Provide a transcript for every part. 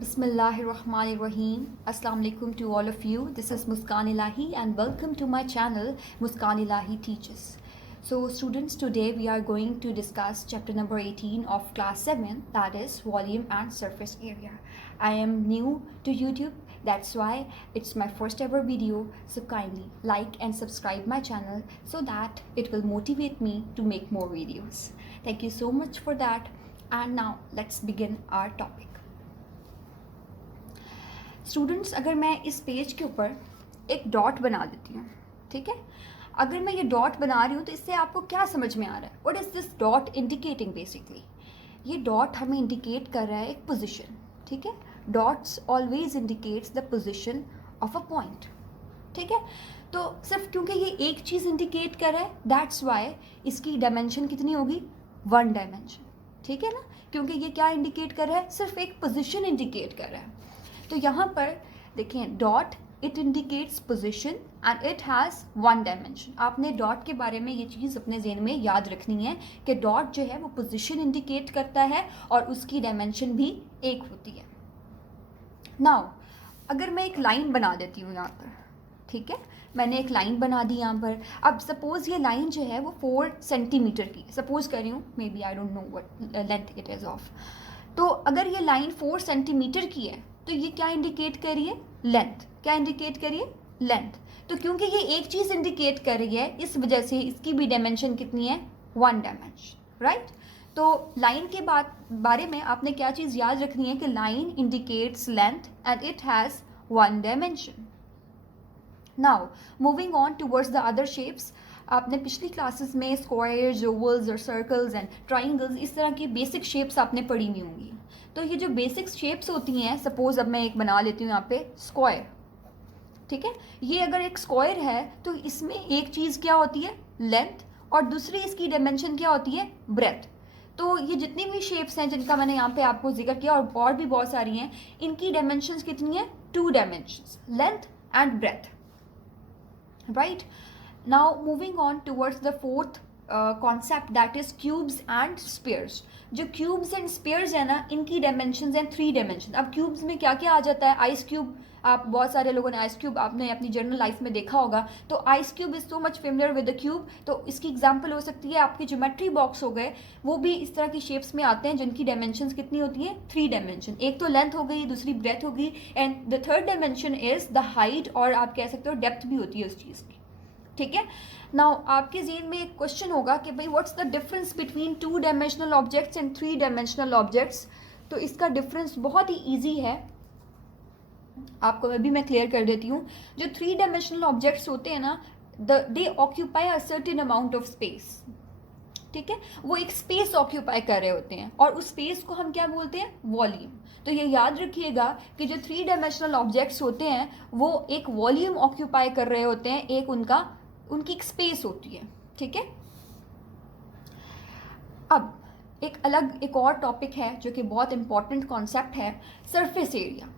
Bismillahirrahmanirrahim. Assalamu alaikum to all of you. This is Muskan Ilahi and welcome to my channel Muskan Ilahi Teaches. So students, today we are going to discuss chapter number 18 of class 7, that is volume and surface area. I am new to YouTube, that's why it's my first ever video, so kindly like and subscribe my channel so that it will motivate me to make more videos. Thank you so much for that, and now let's begin our topic. Students, अगर मैं इस page के ऊपर एक dot बना देती हूँ, ठीक है, अगर मैं ये डॉट बना रही हूँ तो इससे आपको क्या समझ में आ रहा है? What is this dot indicating? Basically ये डॉट हमें इंडिकेट कर रहा है एक पोजीशन, ठीक है. Dots always indicates the position of a point, ठीक है. तो सिर्फ क्योंकि ये एक चीज़ इंडिकेट कर रहा है, दैट्स वाई इसकी डायमेंशन कितनी होगी? 1 डायमेंशन, ठीक है ना, क्योंकि ये क्या इंडिकेट कर रहा है? सिर्फ एक पोजीशन इंडिकेट कर रहा है. तो यहाँ पर देखें, dot it indicates position and it has 1 dimension. आपने डॉट के बारे में ये चीज़ अपने ज़हन में याद रखनी है कि डॉट जो है वो पोजीशन इंडिकेट करता है और उसकी डायमेंशन भी एक होती है. नाउ अगर मैं एक लाइन बना देती हूँ यहाँ पर, ठीक है, मैंने एक लाइन बना दी यहाँ पर. अब सपोज़ ये लाइन जो है वो 4 सेंटीमीटर की, सपोज़ कर रही हूँ, maybe I don't know what length it is of. तो अगर ये लाइन 4 सेंटीमीटर की है तो ये क्या इंडिकेट कर रही है? लेंथ. क्या इंडिकेट कर रही है? लेंथ. तो क्योंकि ये एक चीज़ इंडिकेट कर रही है, इस वजह से इसकी भी डायमेंशन कितनी है? 1 डायमेंशन, राइट. तो लाइन के बारे में आपने क्या चीज़ याद रखनी है कि line indicates length and it has 1 dimension. Now moving on towards the other shapes. आपने पिछली क्लासेस में स्क्वायर्स, ओवल्स और सर्कल्स एंड ट्राइंगल्स, इस तरह की बेसिक शेप्स आपने पढ़ी हुई होंगी. तो ये जो बेसिक शेप्स होती हैं, सपोज़ अब मैं एक बना लेती हूँ यहाँ पे स्क्वायर, ठीक है. ये अगर एक स्क्वायर है तो इसमें एक चीज़ क्या होती है? लेंथ, और दूसरी इसकी डायमेंशन क्या होती है? ब्रेथ. तो ये जितनी भी शेप्स हैं जिनका मैंने यहाँ पे आपको जिक्र किया और भी बहुत सारी हैं, इनकी डायमेंशंस कितनी है? 2 dimensions, length and breadth, right. Now moving on towards the fourth concept, that is cubes and spheres. जो cubes and spheres है ना, इनकी dimensions हैं 3 dimension. अब cubes में क्या क्या आ जाता है? Ice cube. आप बहुत सारे लोगों ने आइस क्यूब आपने अपनी जनरल लाइफ में देखा होगा. तो ice cube is so much familiar with the cube. तो इसकी एग्जांपल हो सकती है आपके ज्योमेट्री बॉक्स हो गए, वो भी इस तरह की शेप्स में आते हैं जिनकी डायमेंशंस कितनी होती है? 3 डायमेंशन. एक तो लेंथ हो गई, दूसरी ब्रेथ हो गई, and the third dimension is the height, और आप कह सकते हो डेप्थ भी होती है उस चीज़ की, ठीक है. नाउ आपके ज़हन में एक क्वेश्चन होगा कि भाई what's the difference between 2 dimensional objects and 3 dimensional objects. तो इसका डिफरेंस बहुत ही इजी है, आपको मैं क्लियर कर देती हूँ. जो 3 डायमेंशनल ऑब्जेक्ट्स होते हैं ना, दे occupy a certain amount of space, ठीक है. वो एक स्पेस ऑक्यूपाई कर रहे होते हैं और उस स्पेस को हम क्या बोलते हैं? वॉल्यूम. तो ये याद रखिएगा कि जो 3 डायमेंशनल ऑब्जेक्ट्स होते हैं वो एक वॉल्यूम ऑक्यूपाई कर रहे होते हैं, एक उनकी एक स्पेस होती है, ठीक है. अब एक और टॉपिक है जो कि बहुत इंपॉर्टेंट कॉन्सेप्ट है, सरफेस एरिया.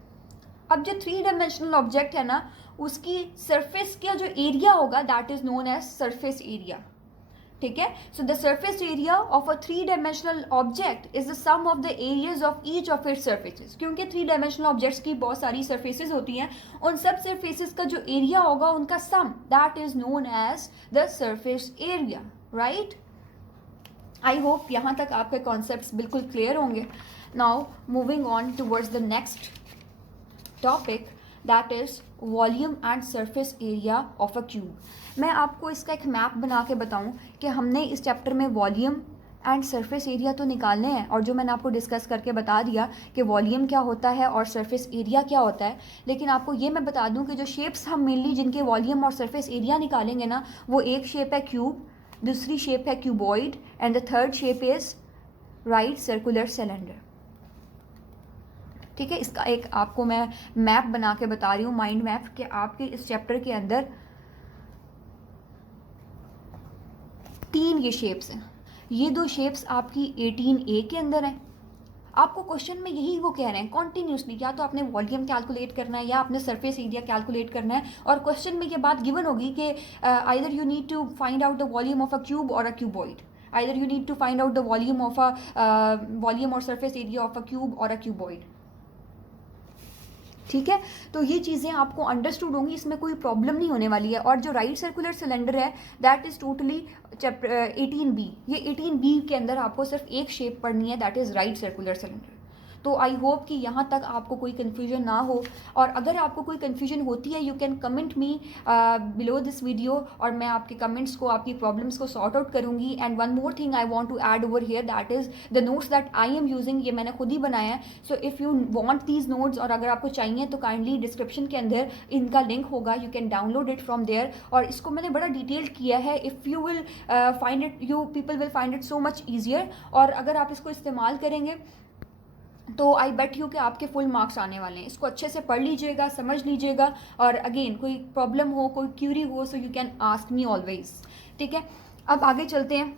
अब जो 3 डायमेंशनल ऑब्जेक्ट है ना, उसकी सरफेस का जो एरिया होगा that is known as surface area, ठीक है. So the surface area of a 3 dimensional object is the sum of the areas of each of its surfaces. क्योंकि 3 डायमेंशनल ऑब्जेक्ट्स की बहुत सारी सरफेसेस होती हैं, उन सब सरफेसेस का जो एरिया होगा उनका sum, that is known as the surface area, right. I hope यहाँ तक आपके कॉन्सेप्ट्स बिल्कुल क्लियर होंगे. Now moving on towards the next topic, that is volume and surface area of a cube. मैं आपको इसका एक मैप बना के बताऊं कि हमने इस चैप्टर में वॉल्यूम एंड सरफेस एरिया तो निकालने हैं, और जो मैंने आपको डिस्कस करके बता दिया कि वॉल्यूम क्या होता है और सरफेस एरिया क्या होता है. लेकिन आपको ये मैं बता दूं कि जो शेप्स हम मेनली जिनके वॉल्यूम और सरफेस एरिया निकालेंगे ना, वो एक शेप है क्यूब, दूसरी शेप है cuboid, and the third shape is right circular cylinder, ठीक है. इसका एक आपको मैं मैप बना के बता रही हूँ, माइंड मैप, कि आपके इस चैप्टर के अंदर 3 ये शेप्स हैं. ये 2 शेप्स आपकी 18A के अंदर हैं. आपको क्वेश्चन में यही वो कह रहे हैं कॉन्टीन्यूसली, या तो आपने वॉल्यूम कैलकुलेट करना है या आपने सरफेस एरिया कैलकुलेट करना है, और क्वेश्चन में ये बात गिवन होगी कि either you need to find out the volume of a cube और a cuboid, either you need to find out the volume of a volume और surface area of a cube और a cuboid. ठीक है, तो ये चीज़ें आपको understood होंगी, इसमें कोई प्रॉब्लम नहीं होने वाली है। और जो राइट सर्कुलर सिलेंडर है that is totally chapter 18B, ये 18B के अंदर आपको सिर्फ एक शेप पढ़नी है, that is right circular cylinder. तो आई होप कि यहाँ तक आपको कोई कन्फ्यूजन ना हो, और अगर आपको कोई कन्फ्यूजन होती है you can comment me below this video, और मैं आपके कमेंट्स को, आपकी प्रॉब्लम्स को सॉर्ट आउट करूँगी। And one more thing I want to add over here, that is the notes that I am using, ये मैंने खुद ही बनाया है। So if you want these notes, और अगर आपको चाहिए तो काइंडली डिस्क्रिप्शन के अंदर इनका लिंक होगा, you can download it from there. और इसको मैंने बड़ा डिटेल किया है, if you will find it, you people will find it so much easier. और अगर आप इसको इस्तेमाल करेंगे तो आई बेट यू कि आपके फुल मार्क्स आने वाले हैं। इसको अच्छे से पढ़ लीजिएगा, समझ लीजिएगा, और अगेन कोई प्रॉब्लम हो, कोई क्यूरी हो, so you can ask me always. ठीक है, अब आगे चलते हैं।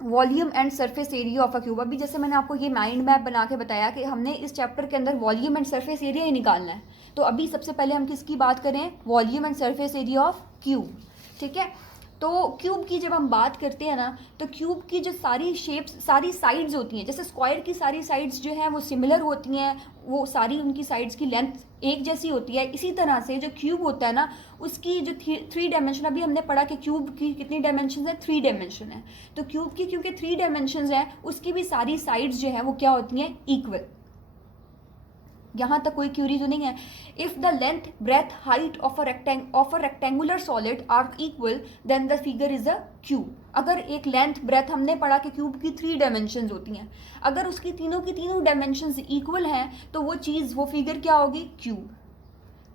Volume and surface area of a cube. अभी जैसे मैंने आपको ये माइंड मैप बना के बताया कि हमने इस चैप्टर के अंदर वॉल्यूम एंड सरफेस एरिया ही निकालना है। तो अभी सबसे पहले हम किसकी बात करें, volume and surface area of cube. ठीक है, तो क्यूब की जब हम बात करते हैं ना, तो क्यूब की जो सारी शेप्स, सारी साइड्स होती हैं, जैसे स्क्वायर की सारी साइड्स जो हैं वो सिमिलर होती हैं, वो सारी उनकी साइड्स की लेंथ एक जैसी होती है। इसी तरह से जो क्यूब होता है ना, उसकी जो थ्री डायमेंशन, अभी हमने पढ़ा कि क्यूब की कितनी डायमेंशन है, 3 डायमेंशन है। तो क्यूब की क्योंकि 3 डायमेंशन है, उसकी भी सारी साइड्स जो है वो क्या होती हैं, इक्वल। यहाँ तक कोई क्यूरी तो नहीं है। If the length, breadth, height of a rectangular solid are equal then the figure is a cube. अगर एक लेंथ, ब्रेथ, हमने पढ़ा कि क्यूब की 3 डायमेंशंस होती हैं, अगर उसकी तीनों की तीनों डायमेंशंस इक्वल हैं तो वो चीज़, वो फिगर क्या होगी, क्यूब।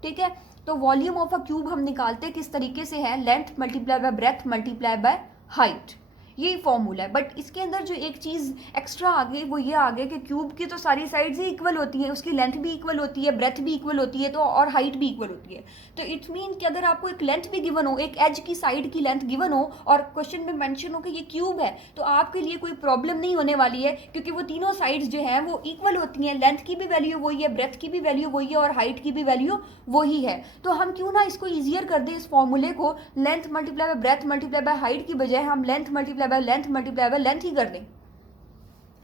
ठीक है, तो वॉल्यूम ऑफ अ क्यूब हम निकालते किस तरीके से है, length multiply by breadth multiply by height, यही फॉर्मूला है। बट इसके अंदर जो एक चीज़ एक्स्ट्रा आ गई वो ये आ गई कि क्यूब की तो सारी साइड्स ही इक्वल होती हैं, उसकी लेंथ भी इक्वल होती है, ब्रेथ भी इक्वल होती है, तो और हाइट भी इक्वल होती है। तो इट मीन कि अगर आपको एक लेंथ भी गिवन हो, एक एज की साइड की लेंथ गिवन हो, और क्वेश्चन में मेंशन हो कि ये क्यूब है, तो आपके लिए कोई प्रॉब्लम नहीं होने वाली है, क्योंकि वो तीनों साइड्स जो हैं वो इक्वल होती हैं। लेंथ की भी वैल्यू वही है, ब्रेथ की भी वैल्यू वही है, और हाइट की भी वैल्यू वही है। तो हम क्यों ना इसको ईजियर कर दें, इस फॉर्मूले को length multiply by breadth multiply by height की बजाय हम length multiply by length multiply by length ही कर दें।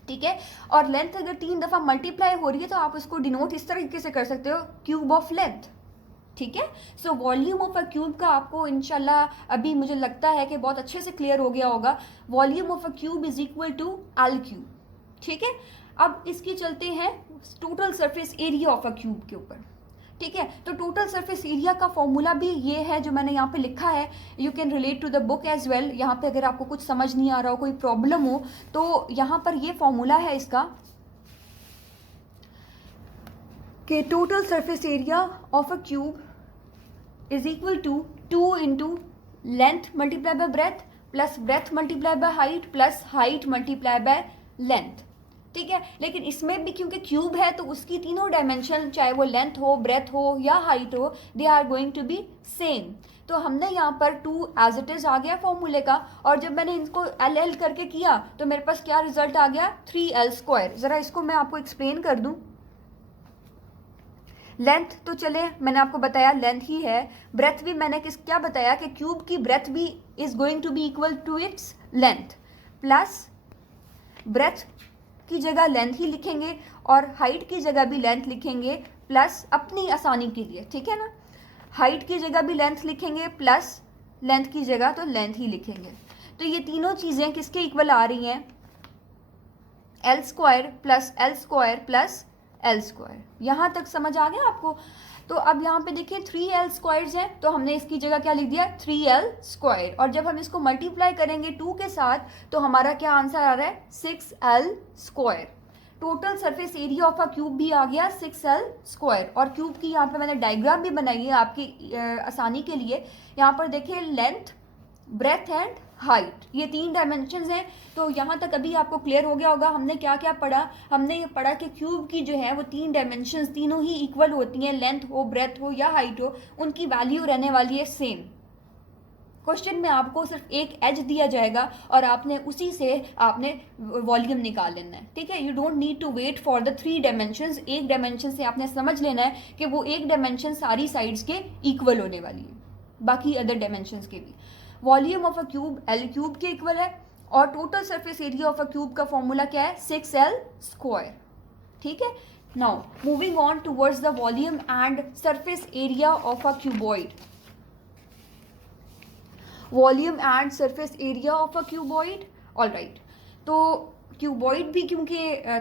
ठीक है, और लेंथ अगर 3 दफ़ा मल्टीप्लाई हो रही है तो आप उसको डिनोट इस तरीके से कर सकते हो, क्यूब ऑफ लेंथ। ठीक है, so volume of a cube का आपको इंशाल्लाह अभी मुझे लगता है कि बहुत अच्छे से क्लियर हो गया होगा। Volume of a cube is equal to L cube. ठीक है, अब इसकी चलते हैं total surface area of a cube के ऊपर। ठीक है, तो टोटल सरफेस एरिया का फॉर्मूला भी ये है जो मैंने यहाँ पे लिखा है, you can relate to the book as well. यहाँ पे अगर आपको कुछ समझ नहीं आ रहा हो, कोई प्रॉब्लम हो, तो यहाँ पर ये फॉर्मूला है इसका कि total surface area of a cube is equal to 2 into length multiply by breadth plus breadth multiply by height plus height multiply by length. ठीक है, लेकिन इसमें भी क्योंकि क्यूब है तो उसकी तीनों डायमेंशन, चाहे वो लेंथ हो, ब्रेथ हो या हाइट हो, they are going to be same. तो हमने यहाँ पर 2 एज इट इज़ आ गया फॉर्मूले का, और जब मैंने इनको एल एल करके किया तो मेरे पास क्या रिजल्ट आ गया, 3l स्क्वायर। ज़रा इसको मैं आपको एक्सप्लेन कर दूँ। लेंथ तो चले मैंने आपको बताया लेंथ ही है, ब्रेथ भी मैंने क्या बताया कि क्यूब की ब्रेथ भी is going to be equal to its length, plus breadth की जगह लेंथ ही लिखेंगे और हाइट की जगह भी लेंथ लिखेंगे, प्लस अपनी आसानी के लिए, ठीक है ना, हाइट की जगह भी लेंथ लिखेंगे प्लस लेंथ की जगह तो लेंथ ही लिखेंगे। तो ये तीनों चीज़ें किसके इक्वल आ रही हैं, L square plus L square plus L square. यहाँ तक समझ आ गया आपको। तो अब यहाँ पे देखिए 3l स्क्वायर्स हैं, तो हमने इसकी जगह क्या लिख दिया, 3l स्क्वायर, और जब हम इसको मल्टीप्लाई करेंगे 2 के साथ तो हमारा क्या आंसर आ रहा है, 6l square. Total surface area of a cube भी आ गया 6l स्क्वायर। और क्यूब की यहाँ पे मैंने डायग्राम भी बनाई है आपकी आसानी के लिए। यहाँ पर देखिए लेंथ, ब्रेथ एंड हाइट, ये 3 डायमेंशंस हैं। तो यहाँ तक अभी आपको क्लियर हो गया होगा हमने क्या क्या पढ़ा। हमने ये पढ़ा कि क्यूब की जो है वो 3 डायमेंशंस तीनों ही इक्वल होती हैं, लेंथ हो, ब्रेथ हो या हाइट हो, उनकी वैल्यू रहने वाली है सेम। क्वेश्चन में आपको सिर्फ एक एज दिया जाएगा और आपने उसी से आपने वॉल्यूम निकाल लेना है। ठीक है, you don't need to wait for the 3 dimensions. एक डायमेंशन से आपने समझ लेना है कि वो एक डायमेंशन सारी साइड्स के इक्वल होने वाली है, बाकी अदर डायमेंशंस के भी। Volume of a cube L cube के इक्वल है, और total surface area of a cube का फॉर्मूला क्या है, 6l स्क्वायर। ठीक है, Now, moving on towards the volume and surface area of a cuboid. Volume and surface area of a cuboid. All right. तो cuboid भी क्योंकि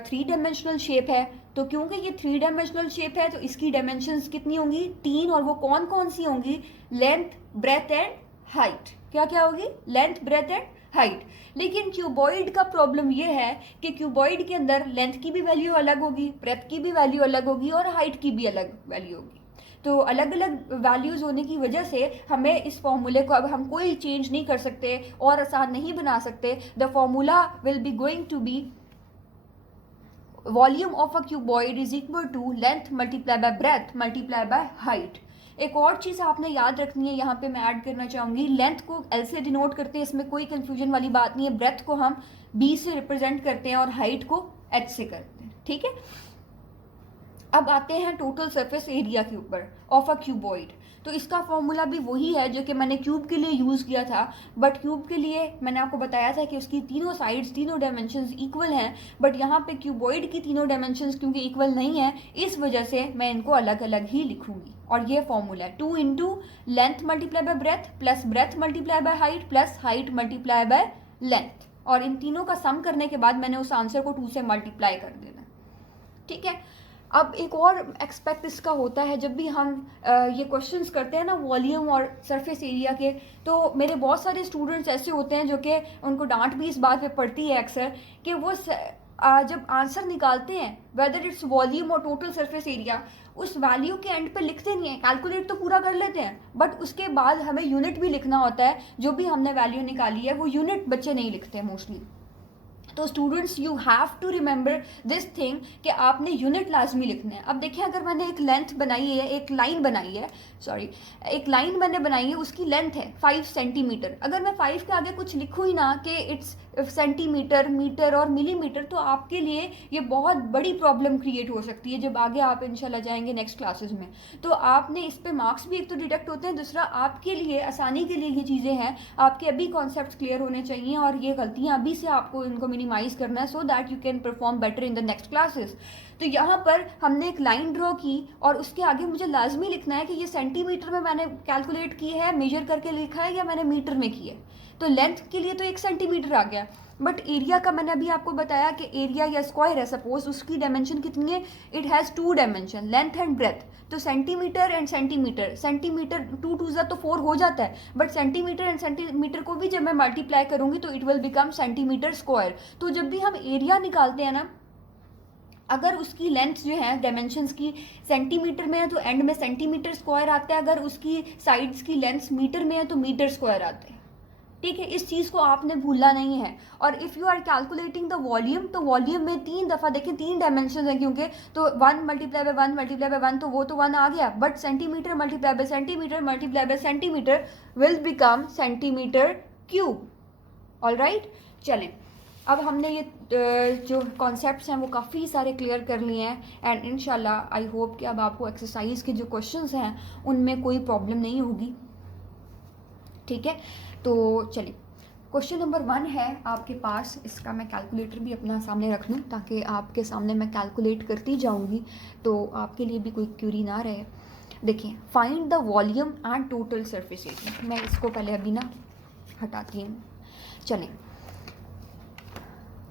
3 dimensional shape है, तो क्योंकि ये 3 डायमेंशनल शेप है तो इसकी डायमेंशंस कितनी होंगी? 3, और वो कौन कौन सी होंगी? Length, breadth and height. क्या क्या होगी? Length, breadth and height. लेकिन क्यूबॉइड का प्रॉब्लम ये है कि क्यूबॉइड के अंदर लेंथ की भी वैल्यू अलग होगी, ब्रेथ की भी वैल्यू अलग होगी और हाइट की भी अलग वैल्यू होगी. तो अलग अलग वैल्यूज़ होने की वजह से हमें इस फॉर्मूले को अब हम कोई चेंज नहीं कर सकते और आसान नहीं बना सकते. The formula will be going to be volume of a cuboid is equal to length multiply by breadth multiply by height. एक और चीज़ आपने याद रखनी है, यहाँ पे मैं ऐड करना चाहूँगी, लेंथ को एल से डिनोट करते हैं, इसमें कोई कन्फ्यूजन वाली बात नहीं है. ब्रेथ को हम बी से रिप्रेजेंट करते हैं और हाइट को एच से करते हैं. ठीक है. अब आते हैं टोटल सरफेस एरिया के ऊपर ऑफ अ क्यूबॉइड. तो इसका फॉर्मूला भी वही है जो कि मैंने क्यूब के लिए यूज़ किया था, बट क्यूब के लिए मैंने आपको बताया था कि उसकी तीनों साइड्स, तीनों डायमेंशंस इक्वल हैं, बट यहाँ पे क्यूबॉइड की तीनों डायमेंशंस क्योंकि इक्वल नहीं है, इस वजह से मैं इनको अलग अलग ही लिखूंगी. और ये फॉर्मूला है 2 into length multiply by breadth plus breadth multiply by height plus height multiply by length. और इन तीनों का सम करने के बाद मैंने उस आंसर को 2 से मल्टीप्लाई कर देना. ठीक है. अब एक और एक्सपेक्ट इसका होता है, जब भी हम ये क्वेश्चंस करते हैं ना वॉल्यूम और सरफेस एरिया के, तो मेरे बहुत सारे स्टूडेंट्स ऐसे होते हैं जो कि उनको डांट भी इस बात पे पड़ती है अक्सर कि वो जब आंसर निकालते हैं वेदर इट्स वॉल्यूम और टोटल सरफेस एरिया, उस वैल्यू के एंड पे लिखते नहीं हैं. कैलकुलेट तो पूरा कर लेते हैं, बट उसके बाद हमें यूनिट भी लिखना होता है. जो भी हमने वैल्यू निकाली है वो यूनिट बच्चे नहीं लिखते मोस्टली. तो students you have to remember this thing कि आपने यूनिट लाजमी लिखना है. अब देखिए, अगर मैंने एक लेंथ बनाई है, एक लाइन बनाई है, एक लाइन मैंने बनाई है, उसकी लेंथ है 5 सेंटीमीटर. अगर मैं 5 के आगे कुछ लिखूँ ही ना कि इट्स सेंटीमीटर, मीटर और मिलीमीटर, तो आपके लिए ये बहुत बड़ी प्रॉब्लम क्रिएट हो सकती है जब आगे आप इंशाल्लाह जाएंगे नेक्स्ट क्लासेस में. तो आपने इस पे मार्क्स भी एक तो डिडक्ट होते हैं, दूसरा आपके लिए आसानी के लिए ये चीज़ें हैं, आपके अभी कॉन्सेप्ट्स क्लियर होने चाहिए और ये गलतियाँ अभी से आपको इनको मिनिमाइज करना है so that you can perform better in the next classes. तो यहाँ पर हमने एक लाइन ड्रॉ की और उसके आगे मुझे लाजमी लिखना है कि ये सेंटीमीटर में मैंने कैलकुलेट की है, मेजर करके लिखा है, या मैंने मीटर में की है. तो लेंथ के लिए तो 1 सेंटीमीटर आ गया, बट एरिया का मैंने अभी आपको बताया कि एरिया या स्क्वायर है सपोज, उसकी डायमेंशन कितनी है? It has 2 dimension, length and breadth. तो सेंटीमीटर एंड सेंटीमीटर, सेंटीमीटर 2 2 ज़ा तो 4 हो जाता है, बट सेंटीमीटर एंड सेंटीमीटर को भी जब मैं मल्टीप्लाई करूँगी तो it will become centimetre square. तो जब भी हम एरिया निकालते हैं ना, अगर उसकी लेंथ जो है डायमेंशंस की सेंटीमीटर में है तो एंड में सेंटीमीटर स्क्वायर आता है, अगर उसकी साइड्स की लेंथ मीटर में है तो मीटर स्क्वायर आता है. ठीक है. इस चीज़ को आपने भूलना नहीं है. और if you are calculating the volume, तो वॉल्यूम में 3 दफ़ा देखिए 3 डायमेंशन है क्योंकि, तो 1 मल्टीप्लाई बाय 1 मल्टीप्लाई बाय 1, तो वो तो 1 आ गया, but centimetre multiply by centimetre multiply by centimetre will become centimetre cube. All right. चलें, अब हमने ये जो कॉन्सेप्ट्स हैं वो काफ़ी सारे क्लियर कर लिए हैं, एंड इंशाल्लाह आई होप कि अब आपको एक्सरसाइज के जो क्वेश्चंस हैं उनमें कोई प्रॉब्लम नहीं होगी. ठीक है. तो चलिए, क्वेश्चन नंबर 1 है आपके पास. इसका मैं कैलकुलेटर भी अपना सामने रख लूँ ताकि आपके सामने मैं कैलकुलेट करती जाऊँगी तो आपके लिए भी कोई क्यूरी ना रहे. देखिए, find the volume and total surface area. मैं इसको पहले अभी ना हटाती हूँ. चलें,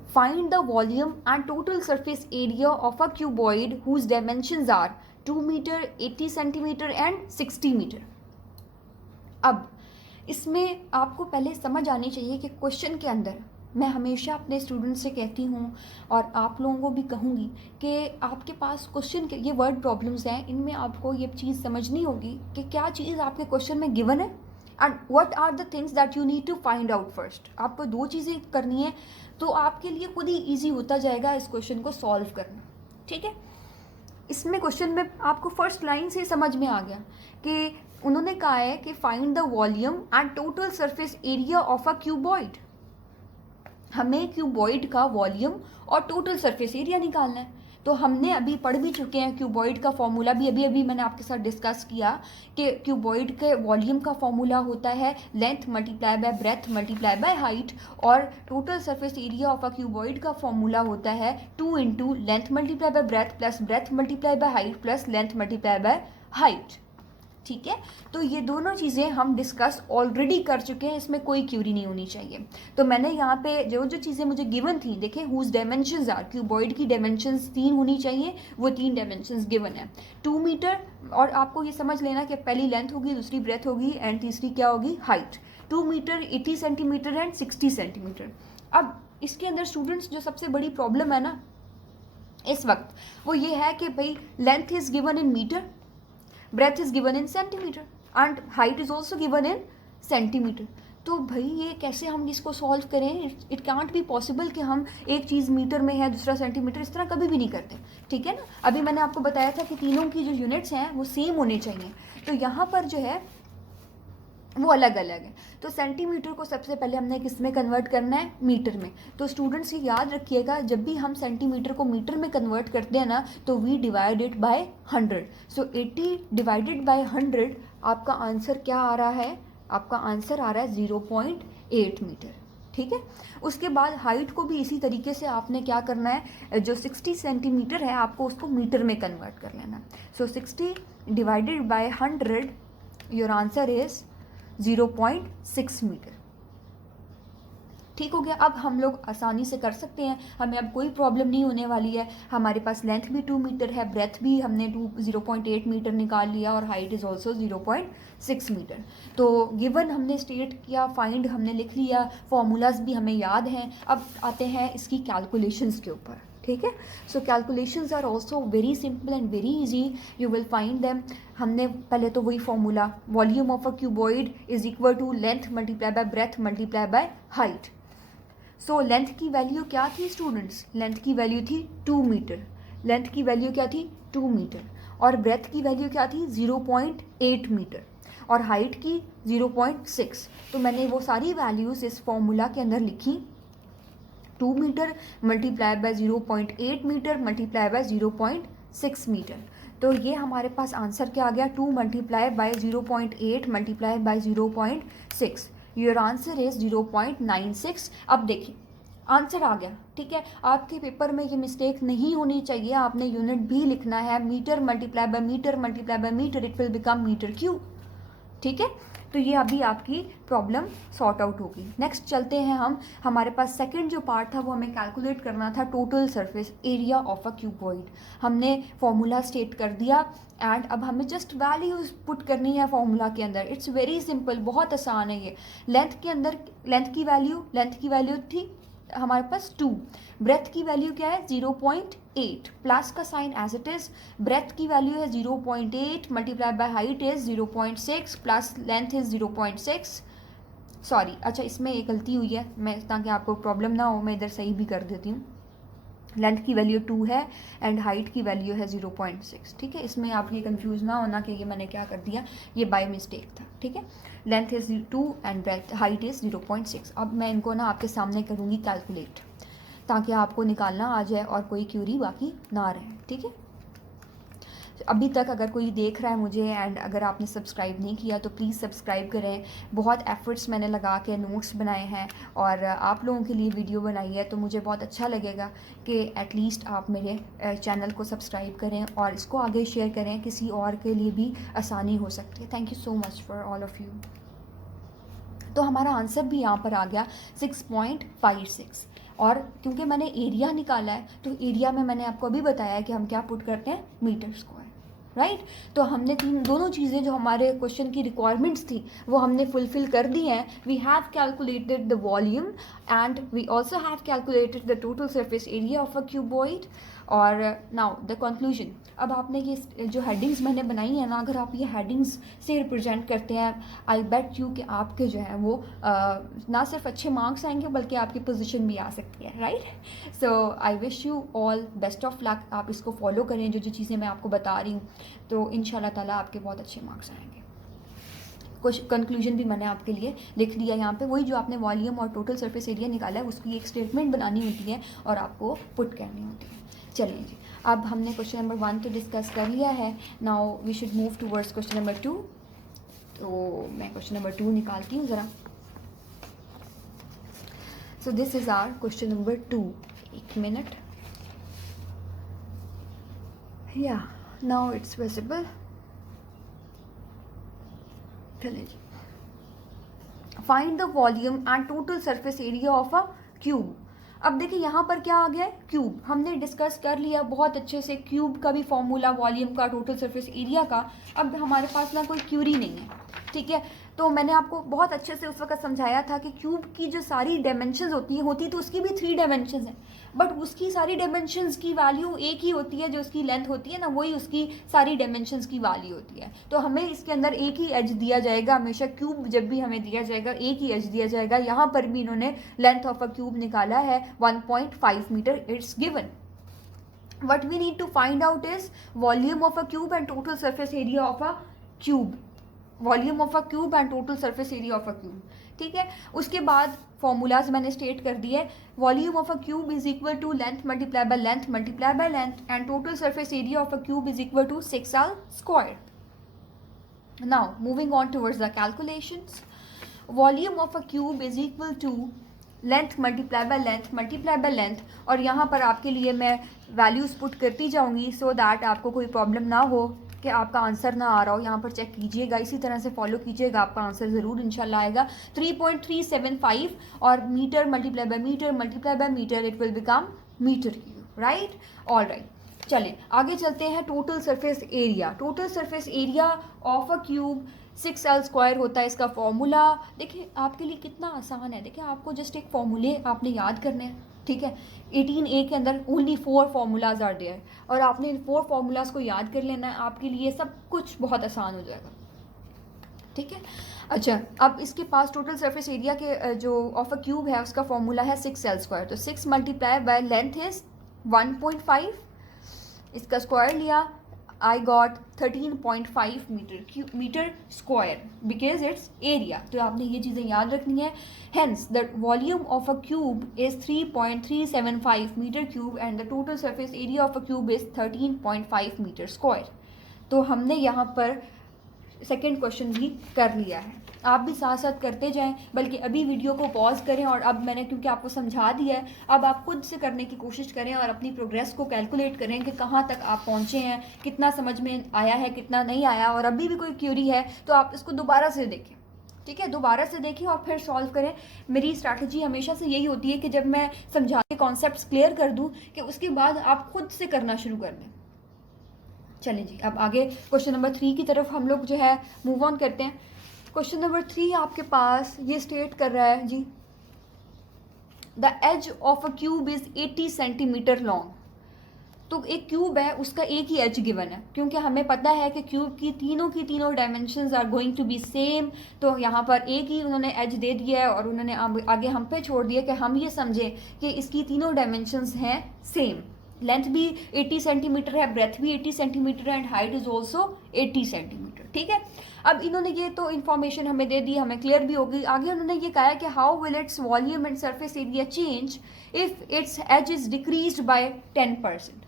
find the volume and total surface area of a cuboid whose dimensions are 2 metre, 80 centimetre and 60 metre. अब इसमें आपको पहले समझ आनी चाहिए कि क्वेश्चन के अंदर मैं हमेशा अपने स्टूडेंट्स से कहती हूँ और आप लोगों को भी कहूँगी कि आपके पास क्वेश्चन के ये वर्ड प्रॉब्लम्स हैं, इनमें आपको ये चीज़ समझनी होगी कि क्या चीज़ आपके क्वेश्चन में गिवन है and what are the things that you need to find out first. आपको 2 चीज़ें करनी है तो आपके लिए खुद ही ईजी होता जाएगा इस क्वेश्चन को सॉल्व करना. ठीक है. इसमें क्वेश्चन में आपको फर्स्ट लाइन से समझ में आ गया कि उन्होंने कहा है कि find the volume and total surface area of a cuboid. हमें क्यूबॉइड का वॉल्यूम और टोटल सरफेस एरिया निकालना है. तो हमने अभी पढ़ भी चुके हैं क्यूबॉइड का फॉर्मूला भी अभी मैंने आपके साथ डिस्कस किया कि क्यूबॉइड के वॉल्यूम का फॉर्मूला होता है length multiply by breadth multiply by height, और total surface area of a cuboid का फॉर्मूला होता है 2 into length multiply by breadth plus breadth multiply by height plus length multiply by height. ठीक है, तो ये दोनों चीज़ें हम डिस्कस ऑलरेडी कर चुके हैं, इसमें कोई क्यूरी नहीं होनी चाहिए। तो मैंने यहाँ पे जो जो चीज़ें मुझे गिवन थी, देखें हुज डायमेंशंस आर, क्यूबॉइड की डायमेंशंस 3 होनी चाहिए, वो 3 डायमेंशंस गिवन है 2 मीटर, और आपको ये समझ लेना कि पहली लेंथ होगी, दूसरी ब्रेथ होगी एंड तीसरी क्या होगी, height. 2 metre 80 centimetre and 60 centimetre. अब इसके अंदर स्टूडेंट्स जो सबसे बड़ी प्रॉब्लम है ना इस वक्त, वो ये है कि भाई length is given in metre, breadth is given in centimeter and height is also given in centimeter। तो भाई ये कैसे हम इसको सॉल्व करें, इट कांट बी पॉसिबल कि हम एक चीज़ मीटर में है दूसरा सेंटीमीटर, इस तरह कभी भी नहीं करते। ठीक है ना, अभी मैंने आपको बताया था कि तीनों की जो यूनिट्स हैं वो सेम होने चाहिए, तो यहाँ पर जो है वो अलग अलग है। तो सेंटीमीटर को सबसे पहले हमने किस में कन्वर्ट करना है, मीटर में। तो स्टूडेंट्स ये याद रखिएगा, जब भी हम सेंटीमीटर को मीटर में कन्वर्ट करते हैं ना, तो we divide it by 100। So 80 divided by 100, आपका आंसर क्या आ रहा है, आपका आंसर आ रहा है 0.8 मीटर। ठीक है, उसके बाद हाइट को भी इसी तरीके से आपने क्या करना है, जो 60 सेंटीमीटर है आपको उसको मीटर में कन्वर्ट कर लेना। So 60 divided by 100, your answer is 0.6 metre. ठीक हो गया, अब हम लोग आसानी से कर सकते हैं, हमें अब कोई प्रॉब्लम नहीं होने वाली है। हमारे पास लेंथ भी 2 मीटर है, ब्रेथ भी हमने 0.8 मीटर निकाल लिया, और हाइट इज़ ऑल्सो 0.6 मीटर। तो गिवन हमने स्टेट किया, फाइंड हमने लिख लिया, फॉर्मूलाज भी हमें याद हैं। अब आते हैं इसकी कैलकुलेशंस के ऊपर। ठीक है, so calculations are also very simple and very easy, you will find them. हमने पहले तो वही formula, volume of a cuboid is equal to length multiply by breadth multiply by height. So length की value क्या थी students, length की value थी 2 metre, length की वैल्यू क्या थी 2 मीटर, और ब्रेथ की वैल्यू क्या थी 0.8 मीटर, और हाइट की 0.6। तो मैंने वो सारी वैल्यूज़ इस फॉर्मूला के अंदर लिखी, 2 metre multiply by 0.8 metre multiply by 0.6 metre. तो ये हमारे पास आंसर क्या आ गया, 2 multiply by 0.8 multiply by 0.6, your answer is 0.96। अब देखिए आंसर आ गया। ठीक है, आपके पेपर में ये मिस्टेक नहीं होनी चाहिए, आपने यूनिट भी लिखना है, metre multiply by metre multiply by metre, it will become metre cube. ठीक है, तो ये अभी आपकी प्रॉब्लम सॉर्ट आउट होगी। नेक्स्ट चलते हैं हम, हमारे पास सेकंड जो पार्ट था वो हमें कैलकुलेट करना था total surface area of a cuboid. हमने फॉर्मूला स्टेट कर दिया एंड अब हमें जस्ट वैल्यूज पुट करनी है फॉर्मूला के अंदर। इट्स वेरी सिंपल, बहुत आसान है ये। लेंथ के अंदर लेंथ की वैल्यू थी हमारे पास 2, ब्रेथ की वैल्यू क्या है 0.8, प्लस का sign as it is, breadth की वैल्यू है 0.8 multiply by height is 0.6 plus length is 0.6। Sorry, अच्छा इसमें एक गलती हुई है, मैं ताकि आपको प्रॉब्लम ना हो मैं इधर सही भी कर देती हूँ। लेंथ की वैल्यू 2 है एंड हाइट की वैल्यू है 0.6। ठीक है, इसमें आप ये कंफ्यूज ना होना कि ये मैंने क्या कर दिया, ये बाय मिस्टेक था। ठीक है, length is 2 and breadth height is 0.6। अब मैं इनको ना आपके सामने करूँगी कैलकुलेट, ताकि आपको निकालना आ जाए और कोई क्यूरी बाकी ना रहे। ठीक है, अभी तक अगर कोई देख रहा है मुझे एंड अगर आपने सब्सक्राइब नहीं किया तो प्लीज़ सब्सक्राइब करें। बहुत एफर्ट्स मैंने लगा के नोट्स बनाए हैं और आप लोगों के लिए वीडियो बनाई है, तो मुझे बहुत अच्छा लगेगा कि एटलीस्ट आप मेरे चैनल को सब्सक्राइब करें और इसको आगे शेयर करें, किसी और के लिए भी आसानी हो सकती है। Thank you so much for all of you. तो हमारा आंसर भी यहाँ पर आ गया 6.56, और क्योंकि मैंने एरिया निकाला है तो एरिया में मैंने आपको अभी बताया कि हम क्या पुट करते हैं, मीटर स्क्वायर। राइट, तो हमने दोनों चीज़ें जो हमारे क्वेश्चन की रिक्वायरमेंट्स थी वो हमने फुलफिल कर दी हैं। We have calculated the volume and we also have calculated the total surface area of a cuboid. और नाउ द कंक्लूजन, अब आपने ये जो हेडिंग्स मैंने बनाई है ना, अगर आप ये हेडिंग्स से रिप्रेजेंट करते हैं, आई बेट यू कि आपके जो है वो ना सिर्फ अच्छे मार्क्स आएंगे बल्कि आपकी पोजीशन भी आ सकती है। Right, so I wish you all best of luck. आप इसको फॉलो करें जो जो चीज़ें मैं आपको बता रही हूँ, तो इंशाल्लाह ताला आपके बहुत अच्छे मार्क्स आएंगे। कुछ कंक्लूजन भी मैंने आपके लिए लिख दिया यहाँ पे, वही जो आपने वॉल्यूम और टोटल सरफेस एरिया निकाला है उसकी एक स्टेटमेंट बनानी होती है और आपको पुट करनी होती है। चलिए जी, अब हमने क्वेश्चन नंबर 1 तो डिस्कस कर लिया है. Now we should move towards question number 2. तो मैं क्वेश्चन नंबर 2 निकालती हूँ ज़रा. So this is our question number 2. एक minute. Yeah now it's visible. चलिए जी. Find the volume and total surface area of a cube. अब देखिए यहाँ पर क्या आ गया है, क्यूब. हमने डिस्कस कर लिया बहुत अच्छे से क्यूब का भी फॉर्मूला, वॉल्यूम का, टोटल सरफेस एरिया का. अब हमारे पास ना कोई क्यूरी नहीं है, ठीक है. तो मैंने आपको बहुत अच्छे से उस वक्त समझाया था कि क्यूब की जो सारी डायमेंशंस होती तो उसकी भी 3 डायमेंशंस हैं, बट उसकी सारी डायमेंशंस की वैल्यू एक ही होती है. जो उसकी लेंथ होती है ना, वही उसकी सारी डायमेंशंस की वैल्यू होती है. तो हमें इसके अंदर एक ही एज दिया जाएगा हमेशा. क्यूब जब भी हमें दिया जाएगा एक ही एज दिया जाएगा. यहाँ पर भी इन्होंने लेंथ ऑफ अ क्यूब निकाला है 1.5 metre. It's given. What we need to find out is volume of a cube and total surface area of a cube. Volume of a cube and total surface area of a cube. ठीक है. उसके बाद formulas मैंने state कर दिए. Volume of a cube is equal to length multiply by length multiply by length and total surface area of a cube is equal to 6r square. Now moving on towards the calculations. Volume of a cube is equal to length multiply by length multiply by length. और यहाँ पर आपके लिए मैं values put करती जाऊँगी so that आपको कोई प्रॉब्लम ना हो कि आपका आंसर ना आ रहा हो. यहाँ पर चेक कीजिएगा, इसी तरह से फॉलो कीजिएगा, आपका आंसर ज़रूर इंशाल्लाह आएगा. 3.375 और metre multiply by metre it will become metre cube. Right. All right. चलें आगे चलते हैं. Total surface area. Total surface area of a cube 6l square होता है इसका फॉर्मूला. देखिए आपके लिए कितना आसान है. देखिए आपको जस्ट एक फॉर्मूले आपने याद करने हैं, ठीक है. 18A के अंदर ओनली 4 फार्मूलाज आर देयर और आपने इन 4 फार्मूलाज को याद कर लेना है. आपके लिए सब कुछ बहुत आसान हो जाएगा, ठीक है. अच्छा, अब इसके पास टोटल सरफेस एरिया के जो ऑफ अ क्यूब है उसका फॉर्मूला है 6l स्क्वायर. तो 6 मल्टीप्लाई बाय लेंथ इज 1.5. इसका स्क्वायर लिया, I got 13.5 metre square because it's area. तो आपने ये चीज़ें याद रखनी है. Hence the volume of a cube is 3.375 metre cube and the total surface area of a cube is 13.5 metre square. तो हमने यहाँ पर सेकेंड क्वेश्चन भी कर लिया है. आप भी साथ साथ करते जाएं, बल्कि अभी वीडियो को पॉज करें और अब मैंने क्योंकि आपको समझा दिया है, अब आप खुद से करने की कोशिश करें और अपनी प्रोग्रेस को कैलकुलेट करें कि कहाँ तक आप पहुँचे हैं, कितना समझ में आया है, कितना नहीं आया. और अभी भी कोई क्यूरी है तो आप इसको दोबारा से देखें, ठीक है. दोबारा से देखें और फिर सॉल्व करें. मेरी स्ट्रैटेजी हमेशा से यही होती है कि जब मैं समझा के कॉन्सेप्ट्स क्लियर कर दूँ कि उसके बाद आप खुद से करना शुरू कर दें. चलें जी, अब आगे क्वेश्चन नंबर 3 की तरफ हम लोग जो है मूव ऑन करते हैं. क्वेश्चन नंबर 3 आपके पास ये स्टेट कर रहा है जी, the edge of a cube is 80 centimetre long. तो एक क्यूब है उसका एक ही एज गिवन है, क्योंकि हमें पता है कि क्यूब की तीनों dimensions are going to be same. तो यहाँ पर एक ही उन्होंने एज दे दिया है और उन्होंने आगे हम पे छोड़ दिया कि हम ये समझें कि इसकी तीनों डायमेंशंस हैं सेम. लेंथ भी 80 सेंटीमीटर है, ब्रेथ भी 80 सेंटीमीटर है and height is also 80 centimetre. ठीक है. अब इन्होंने ये तो इन्फॉर्मेशन हमें दे दी, हमें क्लियर भी होगी. आगे उन्होंने ये कहा है कि how will its volume and surface area change if its edge is decreased by 10%.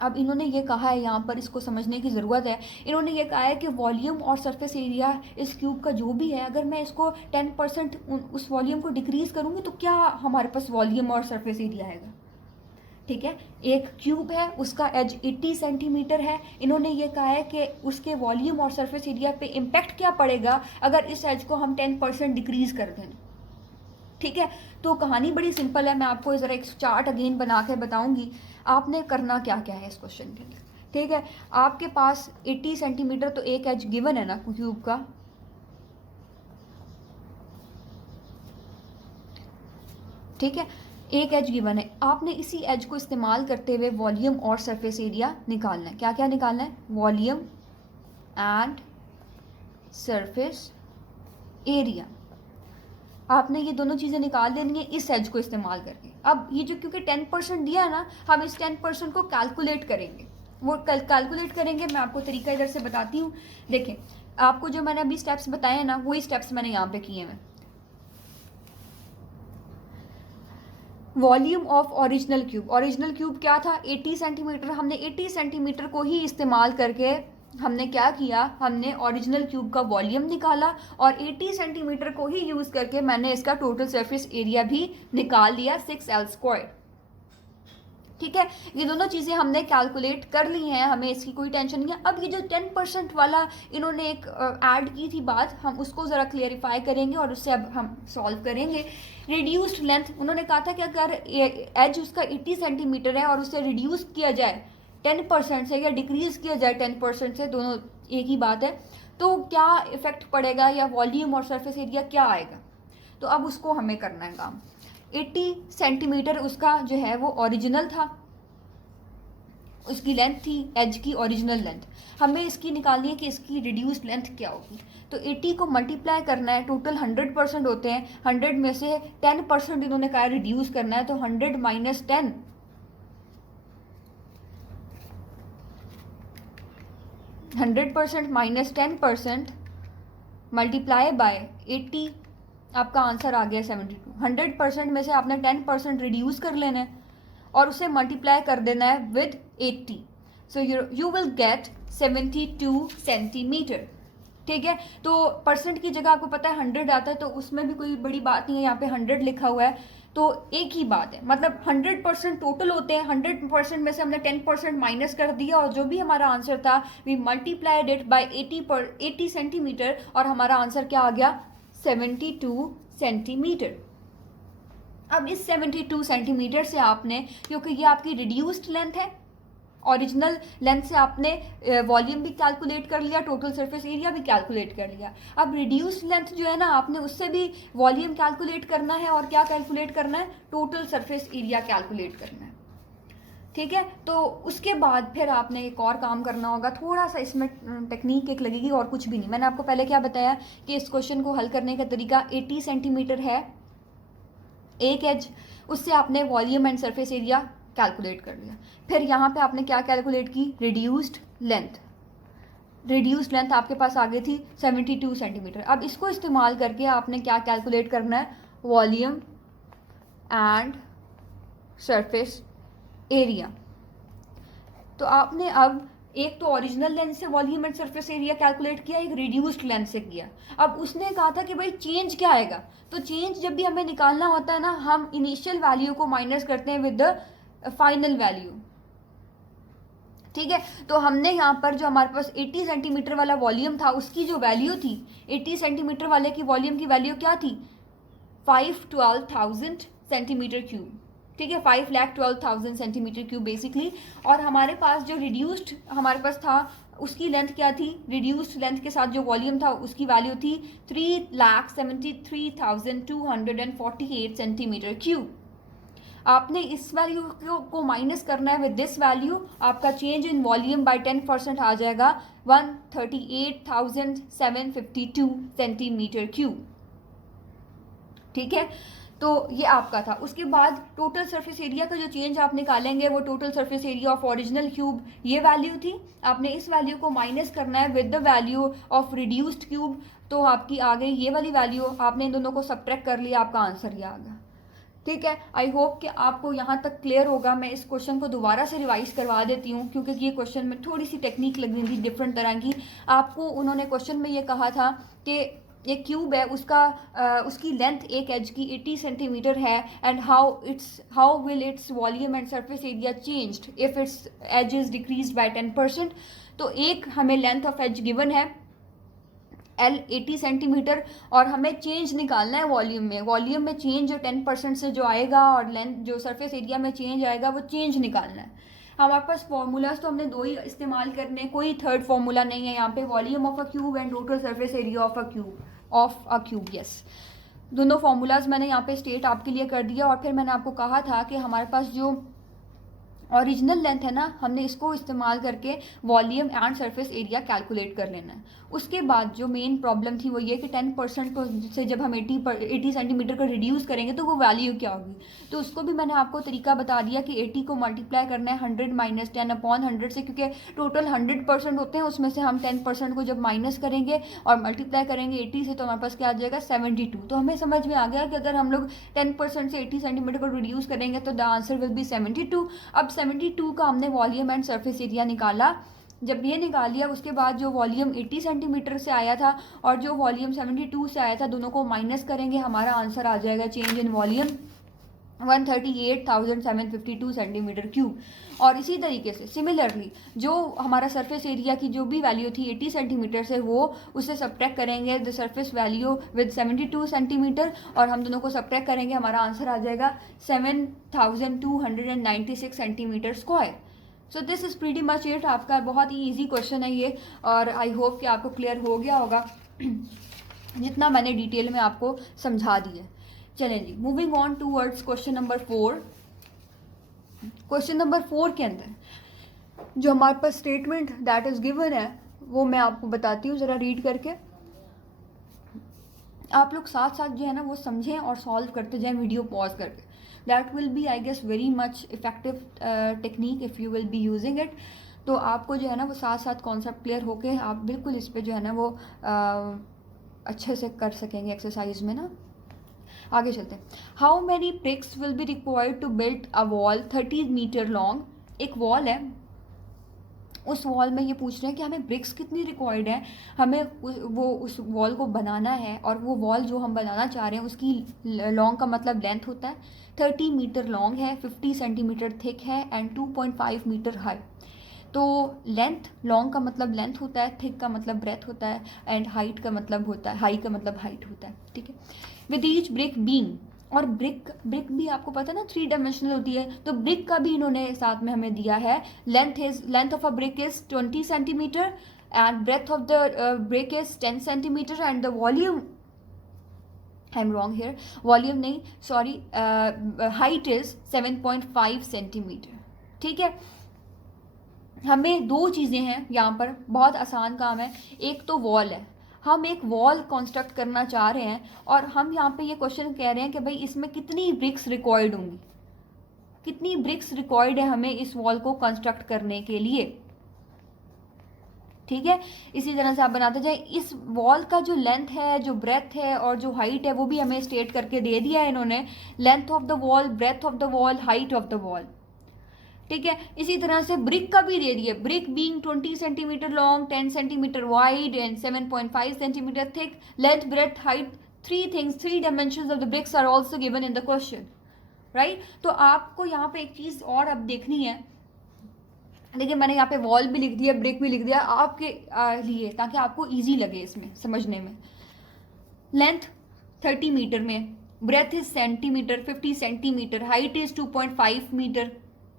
अब इन्होंने ये कहा है, यहाँ पर इसको समझने की ज़रूरत है. इन्होंने ये कहा है कि वॉल्यूम और सरफेस एरिया इस क्यूब का जो भी है, अगर मैं इसको 10% उस वॉल्यूम को डिक्रीज़ करूँगी तो क्या हमारे पास वॉल्यूम और सरफेस एरिया आएगा. ठीक है. एक क्यूब है उसका एज 80 सेंटीमीटर है. इन्होंने ये कहा है कि उसके वॉल्यूम और सरफेस एरिया पे इम्पैक्ट क्या पड़ेगा अगर इस एज को हम 10% डिक्रीज़ कर दें. ठीक है. तो कहानी बड़ी सिंपल है. मैं आपको ज़रा एक चार्ट अगेन बना के बताऊंगी. आपने करना क्या क्या है इस क्वेश्चन के लिए. ठीक है. आपके पास 80 सेंटीमीटर तो एक एज गिवन है ना क्यूब का. ठीक है. एक एज गिवन है. आपने इसी एज को इस्तेमाल करते हुए वॉल्यूम और सरफेस एरिया निकालना है. क्या क्या निकालना है. Volume and surface area. आपने ये दोनों चीज़ें निकाल देनी है इस एज को इस्तेमाल करके. अब ये जो क्योंकि 10% दिया है ना, हम इस 10% को कैलकुलेट करेंगे. वो कैलकुलेट करेंगे. मैं आपको तरीका इधर से बताती हूँ. देखें, आपको जो मैंने अभी स्टेप्स बताए हैं ना, वही स्टेप्स मैंने यहाँ पे किए हैं. Volume of original cube, original cube क्या था 80 सेंटीमीटर, हमने 80 सेंटीमीटर को ही इस्तेमाल करके हमने क्या किया, हमने ओरिजिनल क्यूब का वॉल्यूम निकाला और 80 सेंटीमीटर को ही यूज़ करके मैंने इसका टोटल सरफेस एरिया भी निकाल लिया 6L²। ठीक है, ये दोनों चीज़ें हमने कैलकुलेट कर ली हैं, हमें इसकी कोई टेंशन नहीं है। अब ये जो 10% वाला इन्होंने एक ऐड की थी बात, हम उसको ज़रा क्लियरिफाई करेंगे और उससे अब हम सॉल्व करेंगे। रिड्यूस्ड लेंथ, उन्होंने कहा था कि अगर एज उसका 80 सेंटीमीटर है और उसे रिड्यूस किया जाए 10% से या डिक्रीज़ किया जाए 10% से, दोनों एक ही बात है, तो क्या इफ़ेक्ट पड़ेगा या वॉल्यूम और सरफेस एरिया क्या आएगा। तो अब उसको हमें करना है काम। 80 सेंटीमीटर उसका जो है वो ओरिजिनल था, उसकी लेंथ थी एज की ओरिजिनल लेंथ, हमें इसकी निकालनी है कि इसकी रिड्यूस्ड लेंथ क्या होगी। तो 80 को मल्टीप्लाई करना है, टोटल 100% होते हैं, 100 में से 10% इन्होंने कहा रिड्यूस करना है, तो 100 माइनस 10, 100% माइनस 10% मल्टीप्लाई बाय 80, आपका आंसर आ गया 72। 100% में से आपने 10% रिड्यूस कर लेना है और उसे मल्टीप्लाई कर देना है with 80, so you will gate 72 centimetre. ठीक है, तो परसेंट की जगह आपको पता है 100 आता है, तो उसमें भी कोई बड़ी बात नहीं है, यहाँ पे 100 लिखा हुआ है, तो एक ही बात है, मतलब 100% टोटल होते हैं, 100% में से हमने 10% माइनस कर दिया और जो भी हमारा आंसर था we multiplied it by 80 centimetre और हमारा आंसर क्या आ गया 72 सेंटीमीटर। अब इस 72 सेंटीमीटर से आपने, क्योंकि ये आपकी रिड्यूस्ड लेंथ है, ओरिजिनल लेंथ से आपने वॉल्यूम भी कैलकुलेट कर लिया, टोटल सरफेस एरिया भी कैलकुलेट कर लिया। अब रिड्यूस्ड लेंथ जो है ना, आपने उससे भी वॉल्यूम कैलकुलेट करना है और क्या कैलकुलेट करना है, टोटल सरफेस एरिया कैलकुलेट करना है। ठीक है, तो उसके बाद फिर आपने एक और काम करना होगा, थोड़ा सा इसमें टेक्निक एक लगेगी और कुछ भी नहीं। मैंने आपको पहले क्या बताया कि इस क्वेश्चन को हल करने का तरीका 80 सेंटीमीटर है एक एज, उससे आपने volume and surface area calculate कर लिया। फिर यहाँ पे आपने क्या कैलकुलेट की, रिड्यूस्ड लेंथ। रिड्यूस्ड लेंथ आपके पास आ गई थी 72 सेंटीमीटर। अब इसको इस्तेमाल करके आपने क्या कैलकुलेट करना है, वॉल्यूम एंड सरफेस एरिया। तो आपने अब एक तो ओरिजिनल लेंथ से volume and surface area calculate किया, एक रिड्यूस्ड लेंथ से किया। अब उसने कहा था कि भाई चेंज क्या आएगा, तो चेंज जब भी हमें निकालना होता है ना, हम इनिशियल वैल्यू को माइनस करते हैं विद द फाइनल वैल्यू। ठीक है, तो हमने यहाँ पर जो हमारे पास 80 सेंटीमीटर वाला वॉल्यूम था उसकी जो वैल्यू थी, 80 सेंटीमीटर वाले की वॉल्यूम की वैल्यू क्या थी, 512,000 सेंटीमीटर क्यूब। ठीक है, 5,12,000 सेंटीमीटर क्यूब बेसिकली। और हमारे पास जो रिड्यूस्ड हमारे पास था उसकी लेंथ क्या थी, रिड्यूस्ड लेंथ के साथ जो वॉल्यूम था उसकी वैल्यू थी 3,73,248 सेंटीमीटर क्यूब। आपने इस वैल्यू को माइनस करना है विद दिस वैल्यू, आपका चेंज इन वॉल्यूम बाय 10% आ जाएगा 138,752 सेंटीमीटर क्यूब। ठीक है, तो ये आपका था। उसके बाद टोटल सरफेस एरिया का जो चेंज आप निकालेंगे वो total surface area of original cube ये वैल्यू थी, आपने इस वैल्यू को माइनस करना है with the value of reduced cube, तो आपकी आ गई ये वाली वैल्यू, आपने इन दोनों को सब्ट्रैक्ट कर लिया, आपका आंसर ये आ गया। ठीक है, आई होप कि आपको यहाँ तक क्लियर होगा। मैं इस क्वेश्चन को दोबारा से रिवाइज करवा देती हूँ क्योंकि ये क्वेश्चन में थोड़ी सी टेक्निक लग रही थी डिफरेंट तरह की। आपको उन्होंने क्वेश्चन में ये कहा था कि ये क्यूब है, उसकी लेंथ एक एज की 80 सेंटीमीटर है, and how will its volume and surface area changed if its edge is decreased by 10%। तो एक हमें लेंथ ऑफ एज गिवन है L 80 सेंटीमीटर और हमें चेंज निकालना है वॉल्यूम में। वॉल्यूम में चेंज जो 10% से जो आएगा और लेंथ जो सरफेस एरिया में चेंज आएगा वो चेंज निकालना है। हमारे पास फॉर्मूलाज तो हमने दो ही इस्तेमाल करने, कोई थर्ड फॉर्मूला नहीं है यहाँ पे। Volume of a cube and total surface area of a cube yes, दोनों फॉर्मूलाज मैंने यहाँ पे स्टेट आपके लिए कर दिया। और फिर मैंने आपको कहा था कि हमारे पास जो ओरिजिनल लेंथ है ना, हमने इसको इस्तेमाल करके volume and surface area calculate कर लेना है। उसके बाद जो मेन प्रॉब्लम थी वो ये कि 10% को से जब हम 80 सेंटीमीटर को रिड्यूस करेंगे तो वो वैल्यू क्या होगी। तो उसको भी मैंने आपको तरीका बता दिया कि 80 को मल्टीप्लाई करना है 100 माइनस 10 अपॉन 100 से, क्योंकि टोटल 100% होते हैं, उसमें से हम 10% को जब माइनस करेंगे और मल्टीप्लाई करेंगे 80 से तो हमारे पास क्या आ जाएगा 72। तो हमें समझ में आ गया कि अगर हम लोग 10% से 80 सेंटीमीटर को रिड्यूस करेंगे तो द आंसर विल बी 72। अब 72 का हमने वॉल्यूम एंड सरफेस एरिया निकाला। जब ये निकाल लिया उसके बाद जो वॉल्यूम 80 सेंटीमीटर से आया था और जो वॉल्यूम 72 से आया था, दोनों को माइनस करेंगे, हमारा आंसर आ जाएगा change in volume 138,752 centimetre cube. और इसी तरीके से सिमिलरली जो हमारा सरफेस एरिया की जो भी वैल्यू थी 80 सेंटीमीटर से, वो उससे सब्ट्रैक्ट करेंगे the surface value with 72 centimetre और हम दोनों को सब्ट्रैक्ट करेंगे, हमारा आंसर आ जाएगा 7,296 centimetre square. So this is pretty much it. आपका बहुत ही ईजी क्वेश्चन है ये और आई होप कि आपको क्लियर हो गया होगा जितना मैंने डिटेल में आपको समझा दिया। चलें जी, moving on towards question number 4। Question number 4 के अंदर जो हमारे पास स्टेटमेंट दैट इज़ गिवन है वो मैं आपको बताती हूँ, ज़रा रीड करके आप लोग साथ साथ जो है ना वो समझें और सॉल्व करते जाएं वीडियो पॉज करके। That will be I guess very much effective technique if you will be using it. तो आपको जो है ना वो साथ साथ कॉन्सेप्ट क्लियर होके आप बिल्कुल इस पर जो है ना वो अच्छे से कर सकेंगे एक्सरसाइज में ना। आगे चलते हैं। How many bricks will be required to build a wall 30 metre long. एक वॉल है, उस वॉल में ये पूछ रहे हैं कि हमें ब्रिक्स कितनी रिक्वायर्ड है, हमें उस वॉल को बनाना है और वो वॉल जो हम बनाना चाह रहे हैं उसकी लॉन्ग का मतलब लेंथ होता है 30 मीटर लॉन्ग है, 50 सेंटीमीटर थिक है एंड 2.5 मीटर हाई। तो लेंथ, लॉन्ग का मतलब लेंथ होता है, थिक का मतलब ब्रेथ होता है एंड हाइट का मतलब होता है, हाई का मतलब हाइट होता है, ठीक है। विद ईच ब्रिक बीइंग, और ब्रिक भी आपको पता है ना 3 डायमेंशनल होती है, तो ब्रिक का भी इन्होंने साथ में हमें दिया है। Length of a brick is 20 centimetre and breadth of the brick is 10 centimetre and the volume, I am wrong here, volume नहीं सॉरी, हाइट इज 7.5 सेंटीमीटर, ठीक है। हमें 2 चीज़ें हैं यहाँ पर, बहुत आसान काम है। एक तो वॉल है, हम एक वॉल कंस्ट्रक्ट करना चाह रहे हैं और हम यहाँ पे ये क्वेश्चन कह रहे हैं कि भाई इसमें कितनी ब्रिक्स रिक्वायर्ड होंगी, कितनी ब्रिक्स रिक्वायर्ड है हमें इस वॉल को कंस्ट्रक्ट करने के लिए, ठीक है। इसी तरह से आप बनाते जाए। इस वॉल का जो लेंथ है, जो ब्रेथ है और जो हाइट है वो भी हमें स्टेट करके दे दिया है इन्होंने, length of the wall, breadth of the wall, height of the wall, ठीक है। इसी तरह से ब्रिक का भी दे दिया, brick being 20 centimetre long, 10 centimetre wide and 7.5 centimetre thick, length, breadth, height, 3 things, 3 dimensions of the bricks are also given in the question, right. तो आपको यहाँ पे एक चीज़ और अब देखनी है, देखिए मैंने यहाँ पे वॉल भी लिख दिया, ब्रिक भी लिख दिया आपके लिए ताकि आपको ईजी लगे इसमें समझने में। लेंथ 30 मीटर में, breadth is centimetre 50 centimetre, height is 2.5 metre.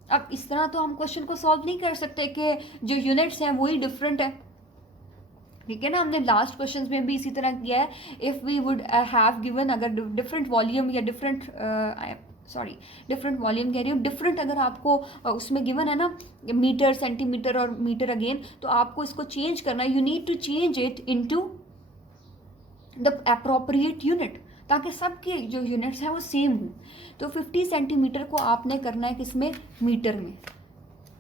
अब इस तरह तो हम क्वेश्चन को सॉल्व नहीं कर सकते कि जो यूनिट्स हैं वही डिफरेंट है, ठीक है ना। हमने लास्ट क्वेश्चन में भी इसी तरह किया है। If we would have given, अगर डिफरेंट वॉल्यूम या डिफरेंट वॉल्यूम कह रही हूँ, डिफरेंट अगर आपको उसमें गिवन है ना मीटर, सेंटीमीटर और मीटर अगेन, तो आपको इसको चेंज करना है। You need to change it into the appropriate unit ताकि सबके जो यूनिट्स हैं वो सेम हों। तो 50 सेंटीमीटर को आपने करना है किसमें, मीटर में।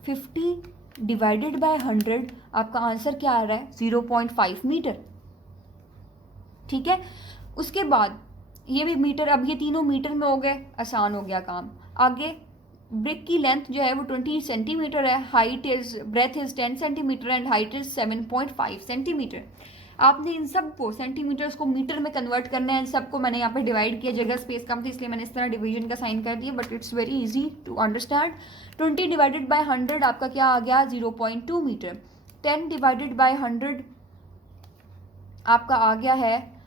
50 डिवाइडेड बाय 100, आपका आंसर क्या आ रहा है 0.5 मीटर, ठीक है। उसके बाद ये भी मीटर, अब ये तीनों मीटर में हो गए, आसान हो गया काम। आगे ब्रिक की लेंथ जो है वो 20 सेंटीमीटर है, height is, breadth is 10 centimetre and height is 7.5 centimetre. आपने इन सब को सेंटीमीटर्स को मीटर में कन्वर्ट करना है। इन सबको मैंने यहाँ पे डिवाइड किया, जगह स्पेस कम थी इसलिए मैंने इस तरह डिवीजन का साइन कर दिया, but it's very easy to understand. 20 divided by 100 आपका क्या आ गया 0.2 मीटर। 10 डिवाइडेड बाय 100 आपका आ गया है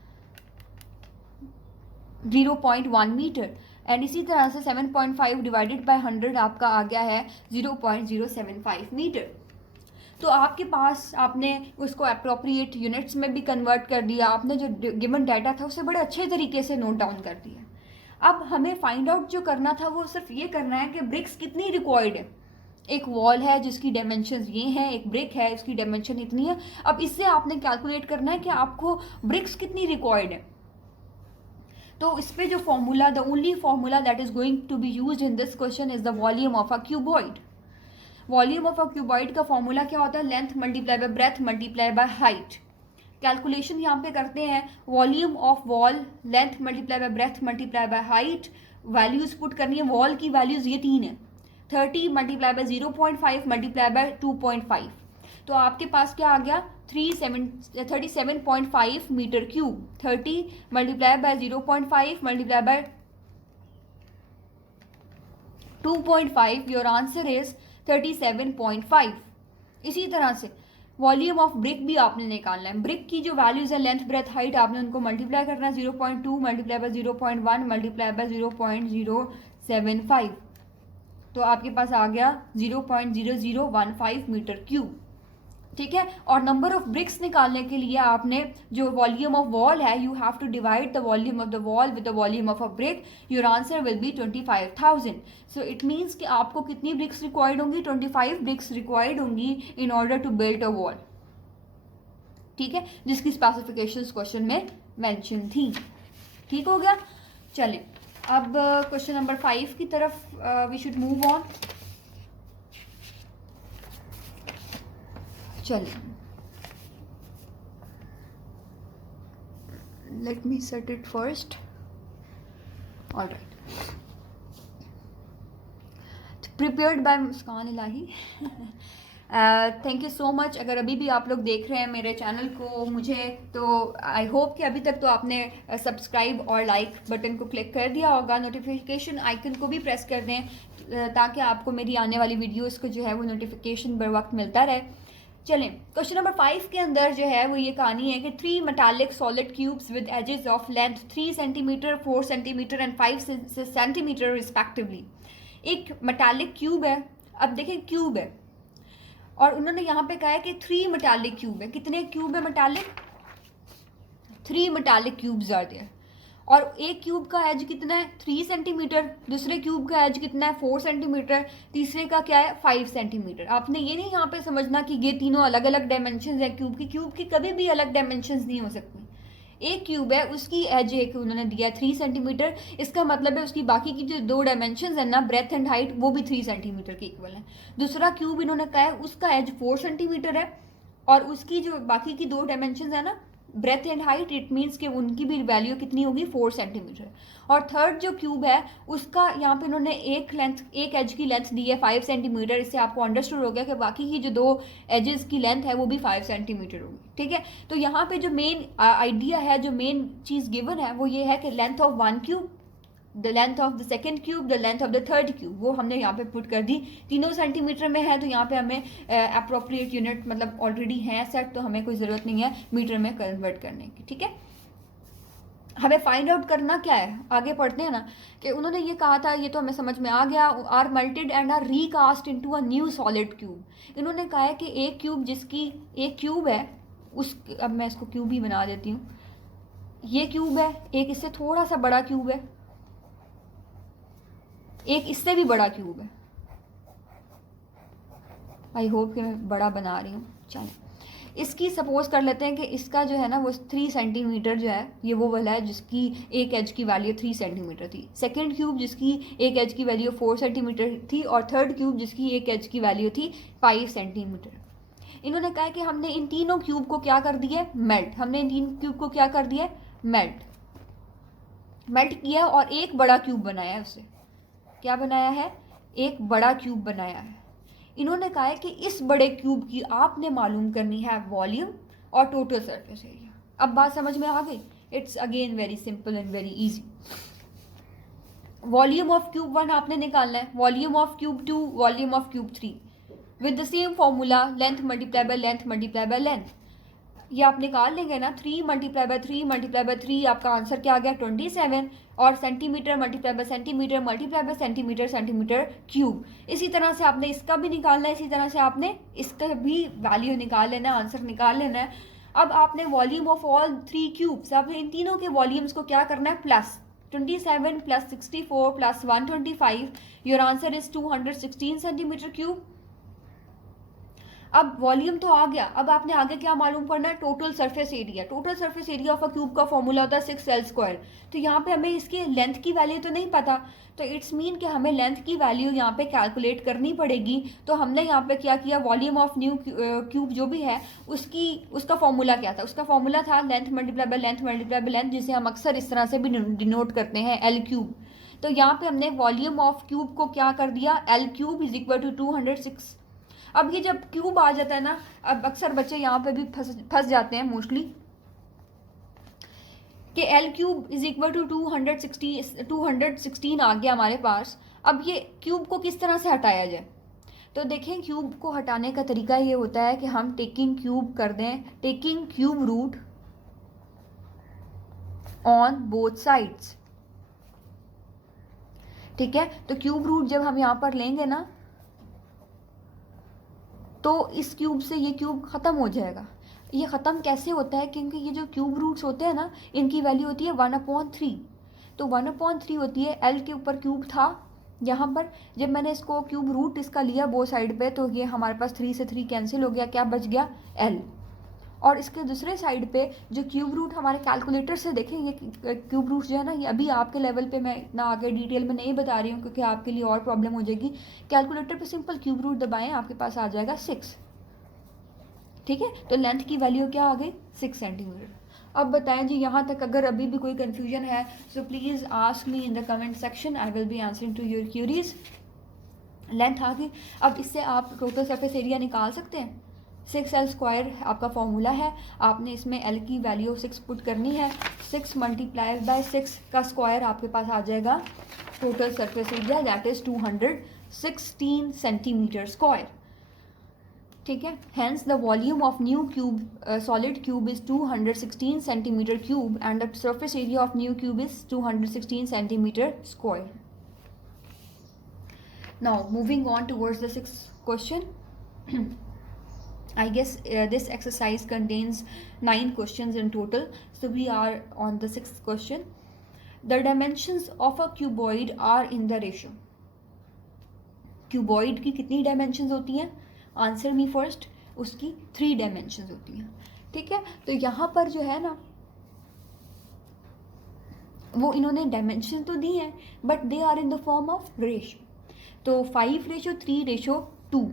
0.1 मीटर एंड इसी तरह से 7.5 डिवाइडेड बाय 100 आपका आ गया है 0.075 मीटर। तो आपके पास, आपने उसको अप्रोप्रिएट यूनिट्स में भी कन्वर्ट कर दिया, आपने जो गिवन डाटा था उसे बड़े अच्छे तरीके से नोट डाउन कर दिया। अब हमें फाइंड आउट जो करना था वो सिर्फ ये करना है कि ब्रिक्स कितनी रिक्वायर्ड है। एक वॉल है जिसकी डायमेंशन ये हैं, एक ब्रिक है इसकी डायमेंशन इतनी है। अब इससे आपने कैलकुलेट करना है कि आपको ब्रिक्स कितनी रिक्वायर्ड है। तो इस पे जो formula, the only formula that is going to be used in this question is the volume of a cuboid. Volume of a cuboid का फॉर्मूला क्या होता है? Length multiply by breadth multiply by height. Calculation यहाँ पे करते हैं, volume of wall, length multiply by breadth multiply by height, values put करनी है। वॉल की वैल्यूज ये 3 है, 30 मल्टीप्लाई बाय 0.5 मल्टीप्लाई बाय 2.5, तो आपके पास क्या आ गया? 37.5 metre cube. 30 multiply by 0.5 multiply by 2.5, your answer is 37.5। इसी तरह से वॉल्यूम ऑफ ब्रिक भी आपने निकालना है। ब्रिक की जो वैल्यूज है, लेंथ ब्रेथ हाइट, आपने उनको मल्टीप्लाई करना है। 0.2 मल्टीप्लाई बाय 0.1 मल्टीप्लाई बाय 0.075, तो आपके पास आ गया 0.0015 मीटर क्यूब। ठीक है। और नंबर ऑफ ब्रिक्स निकालने के लिए आपने जो वॉल्यूम ऑफ वॉल है, you have to divide the volume of the wall with the volume of a brick, your answer will be 25,000। So it means कि आपको कितनी ब्रिक्स रिक्वायर्ड होंगी? 25 ब्रिक्स रिक्वायर्ड होंगी in order to build a wall. ठीक है, जिसकी specifications question में mention थी। ठीक हो गया। चलिए अब क्वेश्चन नंबर 5 की तरफ वी शुड मूव ऑन। चलिए, let me set it first. All right, prepared by Muskan Ilahi. Thank you so much. अगर अभी भी आप लोग देख रहे हैं मेरे चैनल को, मुझे तो आई होप कि अभी तक तो आपने सब्सक्राइब और लाइक बटन को क्लिक कर दिया होगा। नोटिफिकेशन आइकन को भी प्रेस कर दें ताकि आपको मेरी आने वाली वीडियोस को जो है वो नोटिफिकेशन बर वक्त मिलता रहे। चलें, क्वेश्चन नंबर 5 के अंदर जो है वो ये कहानी है कि 3 metallic solid cubes with edges of length 3 centimetre, 4 centimetre and 5 centimetre respectively. एक मेटालिक क्यूब है। अब देखिए क्यूब है और उन्होंने यहाँ पे कहा है कि 3 मेटालिक क्यूब है। कितने क्यूब है metallic? 3 metallic cubes are there. और एक क्यूब का एज कितना है? 3 सेंटीमीटर। दूसरे क्यूब का एज कितना है? 4 सेंटीमीटर। तीसरे का क्या है? 5 सेंटीमीटर। आपने ये नहीं यहाँ पे समझना कि ये तीनों अलग अलग डायमेंशन है क्यूब की। क्यूब की कभी भी अलग डायमेंशन नहीं हो सकती। एक क्यूब है, उसकी एज एक उन्होंने दिया है 3 सेंटीमीटर। इसका मतलब है उसकी बाकी की जो 2 डायमेंशन है ना, ब्रेथ एंड हाइट, वो भी 3 सेंटीमीटर के इक्वल है। दूसरा क्यूब इन्होंने कहा है उसका एज 4 सेंटीमीटर है और उसकी जो बाकी की 2 डायमेंशन है ना, breadth and height, it means कि उनकी भी वैल्यू कितनी होगी? 4 सेंटीमीटर। और थर्ड जो क्यूब है उसका यहाँ पे उन्होंने एक एज की लेंथ दी है 5 सेंटीमीटर। इससे आपको अंडरस्टूड हो गया कि बाकी की जो 2 एजेस की लेंथ है वो भी 5 सेंटीमीटर होगी। ठीक है, तो यहाँ पे जो मेन आइडिया है, जो मेन चीज़ गिवन है वो ये है कि length of 1 cube, the length of the second cube, the length of the third cube, वो हमने यहाँ पे पुट कर दी। तीनों सेंटीमीटर में है तो यहाँ पे हमें अप्रोप्रिएट यूनिट मतलब ऑलरेडी है सेट, तो हमें कोई ज़रूरत नहीं है मीटर में कन्वर्ट करने की। ठीक है, हमें फाइंड आउट करना क्या है, आगे पढ़ते हैं ना कि उन्होंने ये कहा था, ये तो हमें समझ में आ गया। Are melted and are recast into a new solid cube. इन्होंने कहा है कि एक क्यूब, जिसकी एक क्यूब है उस, अब मैं इसको क्यूब ही बना देती हूँ। ये क्यूब है, एक इससे थोड़ा सा बड़ा क्यूब है, एक इससे भी बड़ा क्यूब है। आई होप कि मैं बड़ा बना रही हूँ। चलो, इसकी सपोज कर लेते हैं कि इसका जो है ना वो 3 सेंटीमीटर जो है, ये वो वाला है जिसकी एक एज की वैल्यू 3 सेंटीमीटर थी। सेकंड क्यूब जिसकी एक एज की वैल्यू 4 सेंटीमीटर थी और थर्ड क्यूब जिसकी एक एज की वैल्यू थी 5 सेंटीमीटर। इन्होंने कहा कि हमने इन तीनों क्यूब को क्या कर दिया? मेल्ट। हमने इन 3 क्यूब को क्या कर दिया? मेल्ट किया और एक बड़ा क्यूब बनाया है। उससे क्या बनाया है? एक बड़ा क्यूब बनाया है। इन्होंने कहा है कि इस बड़े क्यूब की आपने मालूम करनी है वॉल्यूम और टोटल सरफेस एरिया। अब बात समझ में आ गई? It's again very simple and very easy. Volume of cube 1 आपने निकालना है, volume of cube 2, volume of cube 3 with the same formula, length multiply by length multiply by length. ये आप निकाल लेंगे ना, 3 मल्टीप्लाई बाय 3 मल्टीप्लाई बाय 3, आपका answer क्या आ गया? 27। और centimetre multiply by centimetre multiply by centimetre, centimetre cube. इसी तरह से आपने इसका भी निकालना है, इसी तरह से आपने इसका भी वैल्यू निकाल लेना है, आंसर निकाल लेना है। अब आपने वॉल्यूम ऑफ ऑल 3 क्यूब्स, आपने इन तीनों के वॉल्यूम्स को क्या करना है? Plus 27 plus 64 plus 125, your answer is 216 centimetre cube. अब वॉल्यूम तो आ गया, अब आपने आगे क्या मालूम करना है, total surface area. Total surface area of a cube का फॉर्मूला होता है 6L²। तो यहाँ पे हमें इसकी लेंथ की वैल्यू तो नहीं पता, तो इट्स मीन कि हमें लेंथ की वैल्यू यहाँ पे कैलकुलेट करनी पड़ेगी। तो हमने यहाँ पे क्या किया, वॉल्यूम ऑफ न्यू क्यूब जो भी है उसका फॉर्मूला क्या था, उसका फॉर्मूला था length multiply by length multiply by length, जिसे हम अक्सर इस तरह से भी डिनोट करते हैं L3। तो यहाँ पे हमने वॉल्यूम ऑफ क्यूब को क्या कर दिया, L3 इज इक्वल टू 206। अब ये जब क्यूब आ जाता है ना, अब अक्सर बच्चे यहाँ पे भी फंस जाते हैं मोस्टली कि L3 इज इक्वल टू 216 आ गया हमारे पास। अब ये क्यूब को किस तरह से हटाया जाए, तो देखें क्यूब को हटाने का तरीका ये होता है कि हम टेकिंग क्यूब कर दें, taking cube root on both sides. ठीक है, तो क्यूब रूट जब हम यहाँ पर लेंगे ना, तो इस क्यूब से ये क्यूब ख़त्म हो जाएगा। ये ख़त्म कैसे होता है, क्योंकि ये जो क्यूब रूट्स होते हैं ना, इनकी वैल्यू होती है 1/3। तो 1/3 होती है, L के ऊपर क्यूब था यहाँ पर, जब मैंने इसको क्यूब रूट इसका लिया बो साइड पे, तो ये हमारे पास 3 से 3 कैंसिल हो गया, क्या बच गया, L। और इसके दूसरे साइड पे जो क्यूब रूट हमारे कैलकुलेटर से देखें, ये क्यूब रूट जो है ना, ये अभी आपके लेवल पे मैं इतना आगे डिटेल में नहीं बता रही हूँ क्योंकि आपके लिए और प्रॉब्लम हो जाएगी। कैलकुलेटर पे सिंपल क्यूब रूट दबाएं, आपके पास आ जाएगा 6। ठीक है, तो लेंथ की वैल्यू क्या आ गई, 6 सेंटीमीटर। अब बताएं जी, यहाँ तक अगर अभी भी कोई कन्फ्यूजन है, so please ask me in the comment section, I will be answering to your queries. Length आ गई, अब इससे आप टोटल सरफेस एरिया निकाल सकते हैं। 6L² आपका फॉर्मूला है, आपने इसमें L की वैल्यू 6 पुट करनी है। 6 मल्टीप्लाई बाय 6 का स्क्वायर आपके पास आ जाएगा total surface area, that is 216 centimetre square. ठीक है, hence the volume of new cube solid cube is 216 centimetre cube and the surface area of new cube is 216 centimetre square. Now moving on towards the 6th question. I guess this exercise contains 9 questions in total. So we are on the 6th question. The dimensions of a cuboid are in the ratio. Cuboid की कितनी dimensions होती हैं? Answer me first. उसकी 3 dimensions होती हैं। ठीक है, तो यहाँ पर जो है ना, वो इन्होंने dimension तो दी हैं, but they are in the form of ratio. तो 5:3:2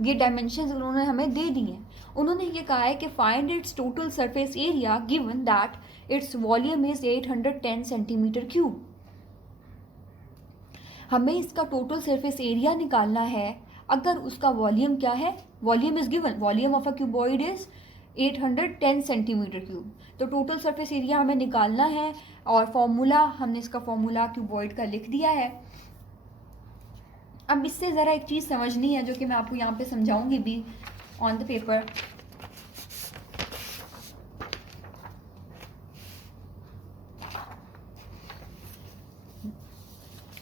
ये डायमेंशंस उन्होंने हमें दे दी हैं। उन्होंने ये कहा है कि find its total surface area given that its volume is 810 centimetre cube. हमें इसका टोटल सरफेस एरिया निकालना है अगर उसका वॉल्यूम क्या है, volume is given, volume of a cuboid is 810 centimetre cube. तो टोटल सरफेस एरिया हमें निकालना है और फॉर्मूला, हमने इसका फॉर्मूला क्यूबॉइड का लिख दिया है। अब इससे ज़रा एक चीज़ समझनी है जो कि मैं आपको यहाँ पे समझाऊंगी भी ऑन द पेपर।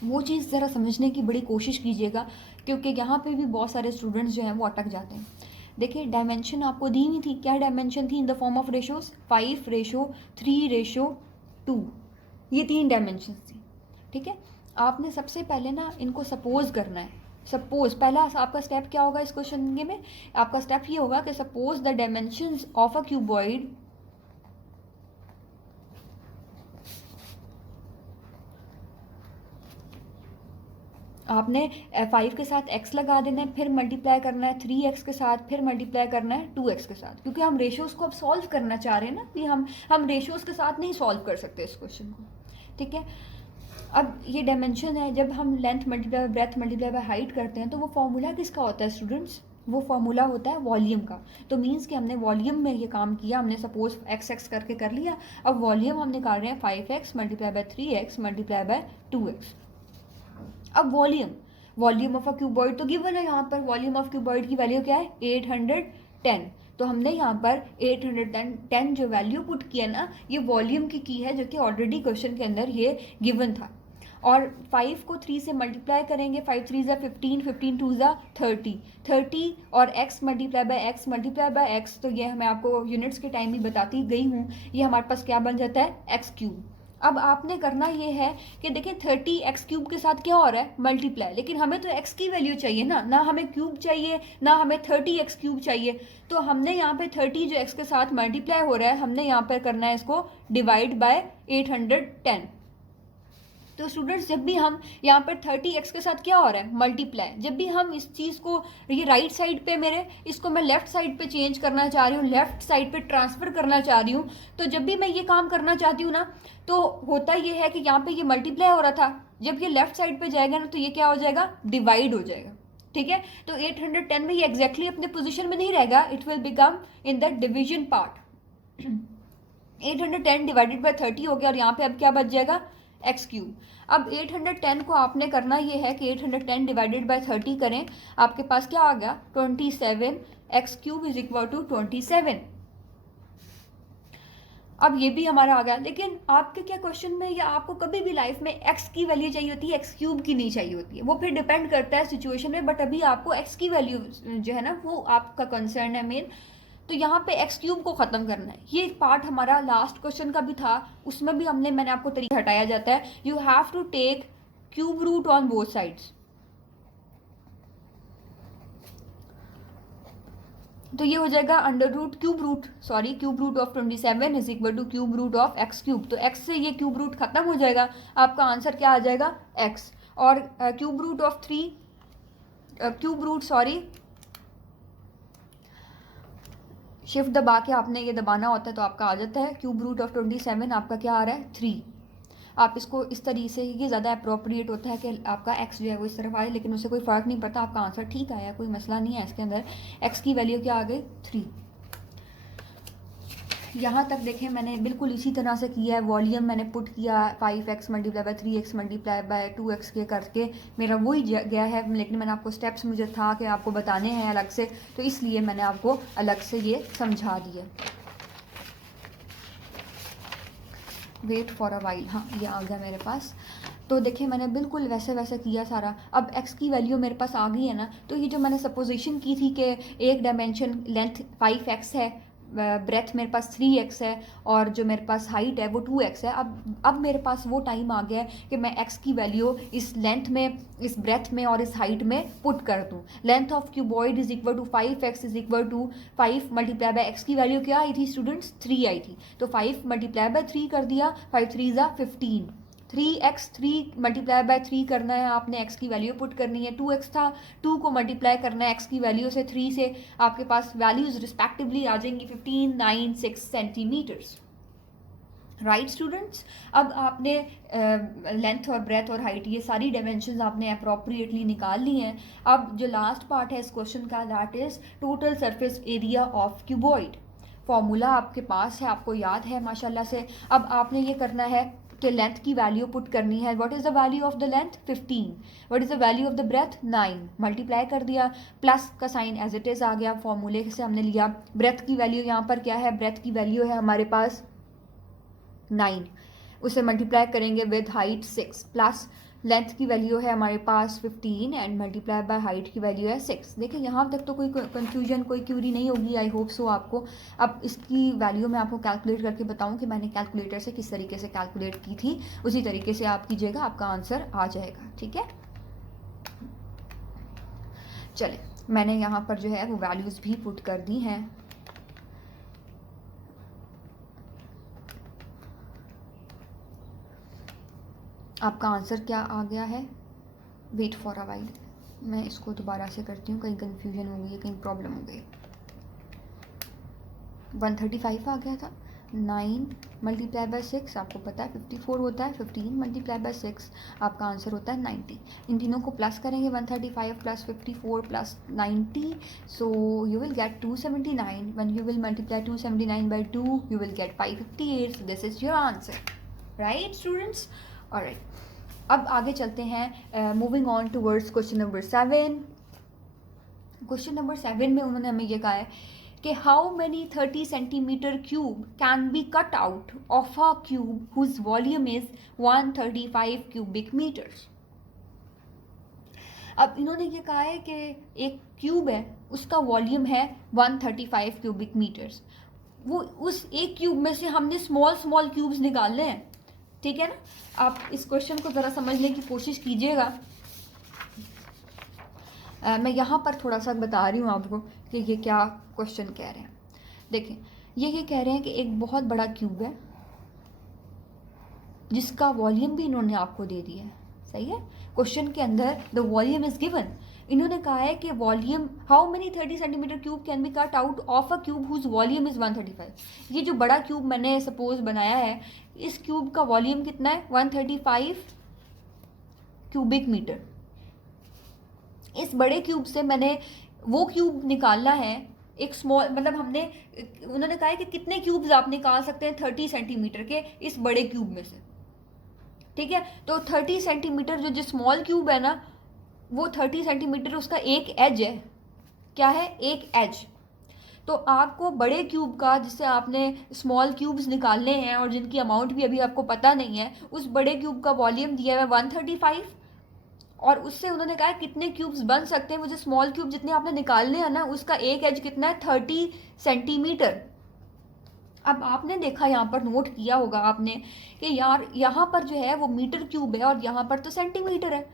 वो चीज़ ज़रा समझने की बड़ी कोशिश कीजिएगा क्योंकि यहाँ पे भी बहुत सारे स्टूडेंट्स जो हैं वो अटक जाते हैं। देखिए डायमेंशन आपको दी हुई थी, क्या डायमेंशन थी इन द फॉर्म ऑफ रेशोज, 5:3:2, ये 3 डायमेंशन थी। ठीक है, आपने सबसे पहले ना इनको सपोज करना है। सपोज पहला आपका स्टेप क्या होगा इस क्वेश्चन में, आपका स्टेप ये होगा कि suppose the dimensions of a cuboid आपने 5 के साथ x लगा देना है, फिर मल्टीप्लाई करना है 3x के साथ, फिर मल्टीप्लाई करना है 2x के साथ, क्योंकि हम रेशोज़ को अब सॉल्व करना चाह रहे हैं ना कि हम रेशोज़ के साथ नहीं सॉल्व कर सकते इस क्वेश्चन को। ठीक है, अब ये डायमेंशन है, जब हम length multiply by breadth multiply by height करते हैं तो वो फॉर्मूला किसका होता है स्टूडेंट्स, वो फॉर्मूला होता है वॉल्यूम का। तो मीन्स कि हमने वॉल्यूम में ये काम किया, हमने सपोज x करके कर लिया, अब वॉल्यूम हम निकाल रहे हैं 5x multiply by 3x multiply by 2x। अब वॉल्यूम ऑफ अ क्यूबॉइड तो गिवन है, यहाँ पर वॉल्यूम ऑफ क्यूबॉइड की वैल्यू क्या है 810। तो हमने यहाँ पर 810 जो वैल्यू पुट किया ना, ये वॉल्यूम की है जो कि ऑलरेडी क्वेश्चन के अंदर ये गिवन था। और 5 को 3 से मल्टीप्लाई करेंगे, 5 3 ज़ा 15, 15 2 ज़ा 30 और x मल्टीप्लाई बाय x, तो ये मैं आपको यूनिट्स के टाइम ही बताती गई हूँ, ये हमारे पास क्या बन जाता है x क्यूब। अब आपने करना ये है कि देखिए 30x क्यूब के साथ क्या हो रहा है, मल्टीप्लाई, लेकिन हमें तो x की वैल्यू चाहिए ना हमें क्यूब चाहिए ना हमें 30x क्यूब चाहिए। तो हमने यहाँ पे 30 जो x के साथ मल्टीप्लाई हो रहा है, हमने यहाँ पर करना है इसको डिवाइड बाय 810। तो स्टूडेंट्स जब भी हम यहाँ पर 30x के साथ क्या हो रहा है, मल्टीप्लाई, जब भी हम इस चीज़ को, ये राइट साइड पे मेरे, इसको मैं लेफ्ट साइड पे चेंज करना चाह रही हूँ, लेफ्ट साइड पे ट्रांसफ़र करना चाह रही हूँ, तो जब भी मैं ये काम करना चाहती हूँ ना, तो होता ये है कि यहाँ पे ये मल्टीप्लाई हो रहा था, जब ये लेफ्ट साइड पे जाएगा ना तो ये क्या हो जाएगा, डिवाइड हो जाएगा। ठीक है, तो 810 में ये एग्जैक्टली अपने पोजिशन में नहीं रहेगा, it will become in the division part. 810 divided by 30 हो गया और यहाँ पे अब क्या बच जाएगा, एक्स क्यूब। अब 810 को आपने करना ये है कि 810 डिवाइडेड बाय 30 करें, आपके पास क्या आ गया, 27, x cube is equal to 27। अब ये भी हमारा आ गया, लेकिन आपके क्या क्वेश्चन में या आपको कभी भी लाइफ में एक्स की वैल्यू चाहिए होती है, एक्स क्यूब की नहीं चाहिए होती है, वो फिर डिपेंड करता है सिचुएशन में, बट अभी आपको एक्स की वैल्यू जो है ना वो आपका कंसर्न है मेन। तो यहाँ पे एक्स क्यूब को ख़त्म करना है, ये पार्ट हमारा लास्ट क्वेश्चन का भी था, उसमें भी मैंने आपको तरीका हटाया जाता है, you have to take cube root on both sides. तो ये हो जाएगा under root cube root of 27 is equal to cube root of x cube. तो एक्स से ये क्यूब रूट खत्म हो जाएगा, आपका आंसर क्या आ जाएगा, एक्स। और क्यूब रूट ऑफ 3, शिफ्ट दबा के आपने ये दबाना होता है तो आपका आ जाता है क्यूब रूट ऑफ 27, आपका क्या आ रहा है, 3। आप इसको इस तरीके से, ये ज़्यादा अप्रोप्रिएट होता है कि आपका एक्स जो है वो इस तरफ आए, लेकिन उससे कोई फ़र्क नहीं पड़ता, आपका आंसर ठीक आया, कोई मसला नहीं है इसके अंदर। एक्स की वैल्यू क्या आ गई, 3। यहाँ तक देखें मैंने बिल्कुल इसी तरह से किया है, वॉल्यूम मैंने पुट किया 5x multiply by 3x multiply by 2x के करके मेरा वही गया है, लेकिन मैंने आपको स्टेप्स मुझे था कि आपको बताने हैं अलग से, तो इसलिए मैंने आपको अलग से ये समझा दिया। वेट फॉर अ वाइल, हाँ ये आ गया मेरे पास। तो देखिए मैंने बिल्कुल वैसे किया सारा। अब x की वैल्यू मेरे पास आ गई है ना, तो ये जो मैंने सपोजिशन की थी कि एक डायमेंशन लेंथ 5x है, ब्रेथ मेरे पास 3x है और जो मेरे पास हाइट है वो 2x है। अब मेरे पास वो टाइम आ गया है कि मैं x की वैल्यू इस लेंथ में, इस ब्रेथ में और इस हाइट में पुट कर दूँ। Length of cuboid is equal to 5x is equal to 5 multiply by x की वैल्यू क्या आई थी स्टूडेंट्स, 3 आई थी, तो 5 मल्टीप्लाई बाय 3 कर दिया, 5 3 ज़ा 15, 3x 3 मल्टीप्लाई बाय 3 करना है आपने, x की वैल्यू पुट करनी है, 2x था 2 को मल्टीप्लाई करना है x की वैल्यू से 3 से, आपके पास वैल्यूज़ रिस्पेक्टिवली आ जाएंगी 15, 9, 6 सेंटीमीटर्स। राइट स्टूडेंट्स, अब आपने लेंथ और ब्रेथ और हाइट ये सारी डायमेंशंस आपने अप्रोप्रिएटली निकाल ली हैं। अब जो लास्ट पार्ट है इस क्वेश्चन का, that is total surface area of cuboid. Formula आपके पास है, आपको याद है माशाल्लाह से। अब आपने ये करना है कि लेंथ की वैल्यू पुट करनी है, what is the value of the length, 15, what is the value of the breadth, 9, multiply कर दिया, प्लस का साइन एज इट इज़ आ गया, फॉर्मूले से हमने लिया। ब्रेथ की वैल्यू यहाँ पर क्या है, ब्रेथ की वैल्यू है हमारे पास 9, उसे मल्टीप्लाई करेंगे विद हाइट 6, प्लस लेंथ की वैल्यू है हमारे पास 15 एंड मल्टीप्लाई बाय हाइट की वैल्यू है 6। देखिए यहाँ तक तो कोई कंफ्यूजन, कोई क्यूरी नहीं होगी, आई होप सो आपको। अब इसकी वैल्यू मैं आपको कैलकुलेट करके बताऊँ कि मैंने कैलकुलेटर से किस तरीके से कैलकुलेट की थी, उसी तरीके से आप कीजिएगा, आपका आंसर आ जाएगा। ठीक है, चले मैंने यहाँ पर जो है वो वैल्यूज़ भी पुट कर दी हैं। आपका आंसर क्या आ गया है, वेट फॉर अ वाइल, मैं इसको दोबारा से करती हूँ, कहीं कन्फ्यूजन हो गई है, कहीं प्रॉब्लम हो गई। 135 आ गया था, 9 मल्टीप्लाई बाय 6 आपको पता है 54 होता है, 15 मल्टीप्लाई बाय 6 आपका आंसर होता है 90। इन तीनों को प्लस करेंगे, 135 plus 54 plus 90, so you will get 279। When you will multiply 279 by 2 you will get 558। This is your answer, right students. Alright, अब आगे चलते हैं, moving on towards question number 7। Question number 7 में उन्होंने हमें ये कहा है कि how many 30 centimetre cube can be cut out of a cube whose volume is 135 cubic metres. अब इन्होंने ये कहा है कि एक क्यूब है, उसका वॉल्यूम है 135 क्यूबिक मीटर्स। वो उस एक क्यूब में से हमने स्मॉल क्यूब्स निकालने हैं, ठीक है ना। आप इस क्वेश्चन को ज़रा समझने की कोशिश कीजिएगा। मैं यहाँ पर थोड़ा सा बता रही हूँ आपको कि ये क्या क्वेश्चन कह रहे हैं। देखिए ये कह रहे हैं कि एक बहुत बड़ा क्यूब है जिसका वॉल्यूम भी इन्होंने आपको दे दिया है, सही है। क्वेश्चन के अंदर द वॉल्यूम इज गिवन। इन्होंने कहा है कि volume how many 30 centimetre cube can be cut out of a cube whose volume is 135। ये जो बड़ा क्यूब मैंने सपोज बनाया है, इस क्यूब का वॉल्यूम कितना है 135 क्यूबिक मीटर। इस बड़े क्यूब से मैंने वो क्यूब निकालना है एक स्मॉल, मतलब हमने, उन्होंने कहा है कि कितने क्यूब्स आप निकाल सकते हैं 30 सेंटीमीटर के इस बड़े क्यूब में से, ठीक है। तो 30 सेंटीमीटर जो स्मॉल क्यूब है ना, वो 30 सेंटीमीटर उसका एक एज है। क्या है? एक एज। तो आपको बड़े क्यूब का, जिससे आपने स्मॉल क्यूब्स निकालने हैं और जिनकी अमाउंट भी अभी आपको पता नहीं है, उस बड़े क्यूब का वॉल्यूम दिया है 135 और उससे उन्होंने कहा कितने क्यूब्स बन सकते हैं। मुझे स्मॉल क्यूब जितने आपने निकालने हैं ना, उसका एक एज कितना है 30 सेंटीमीटर। अब आपने देखा, यहाँ पर नोट किया होगा आपने कि यार यहाँ पर जो है वो मीटर क्यूब है और यहाँ पर तो सेंटीमीटर है।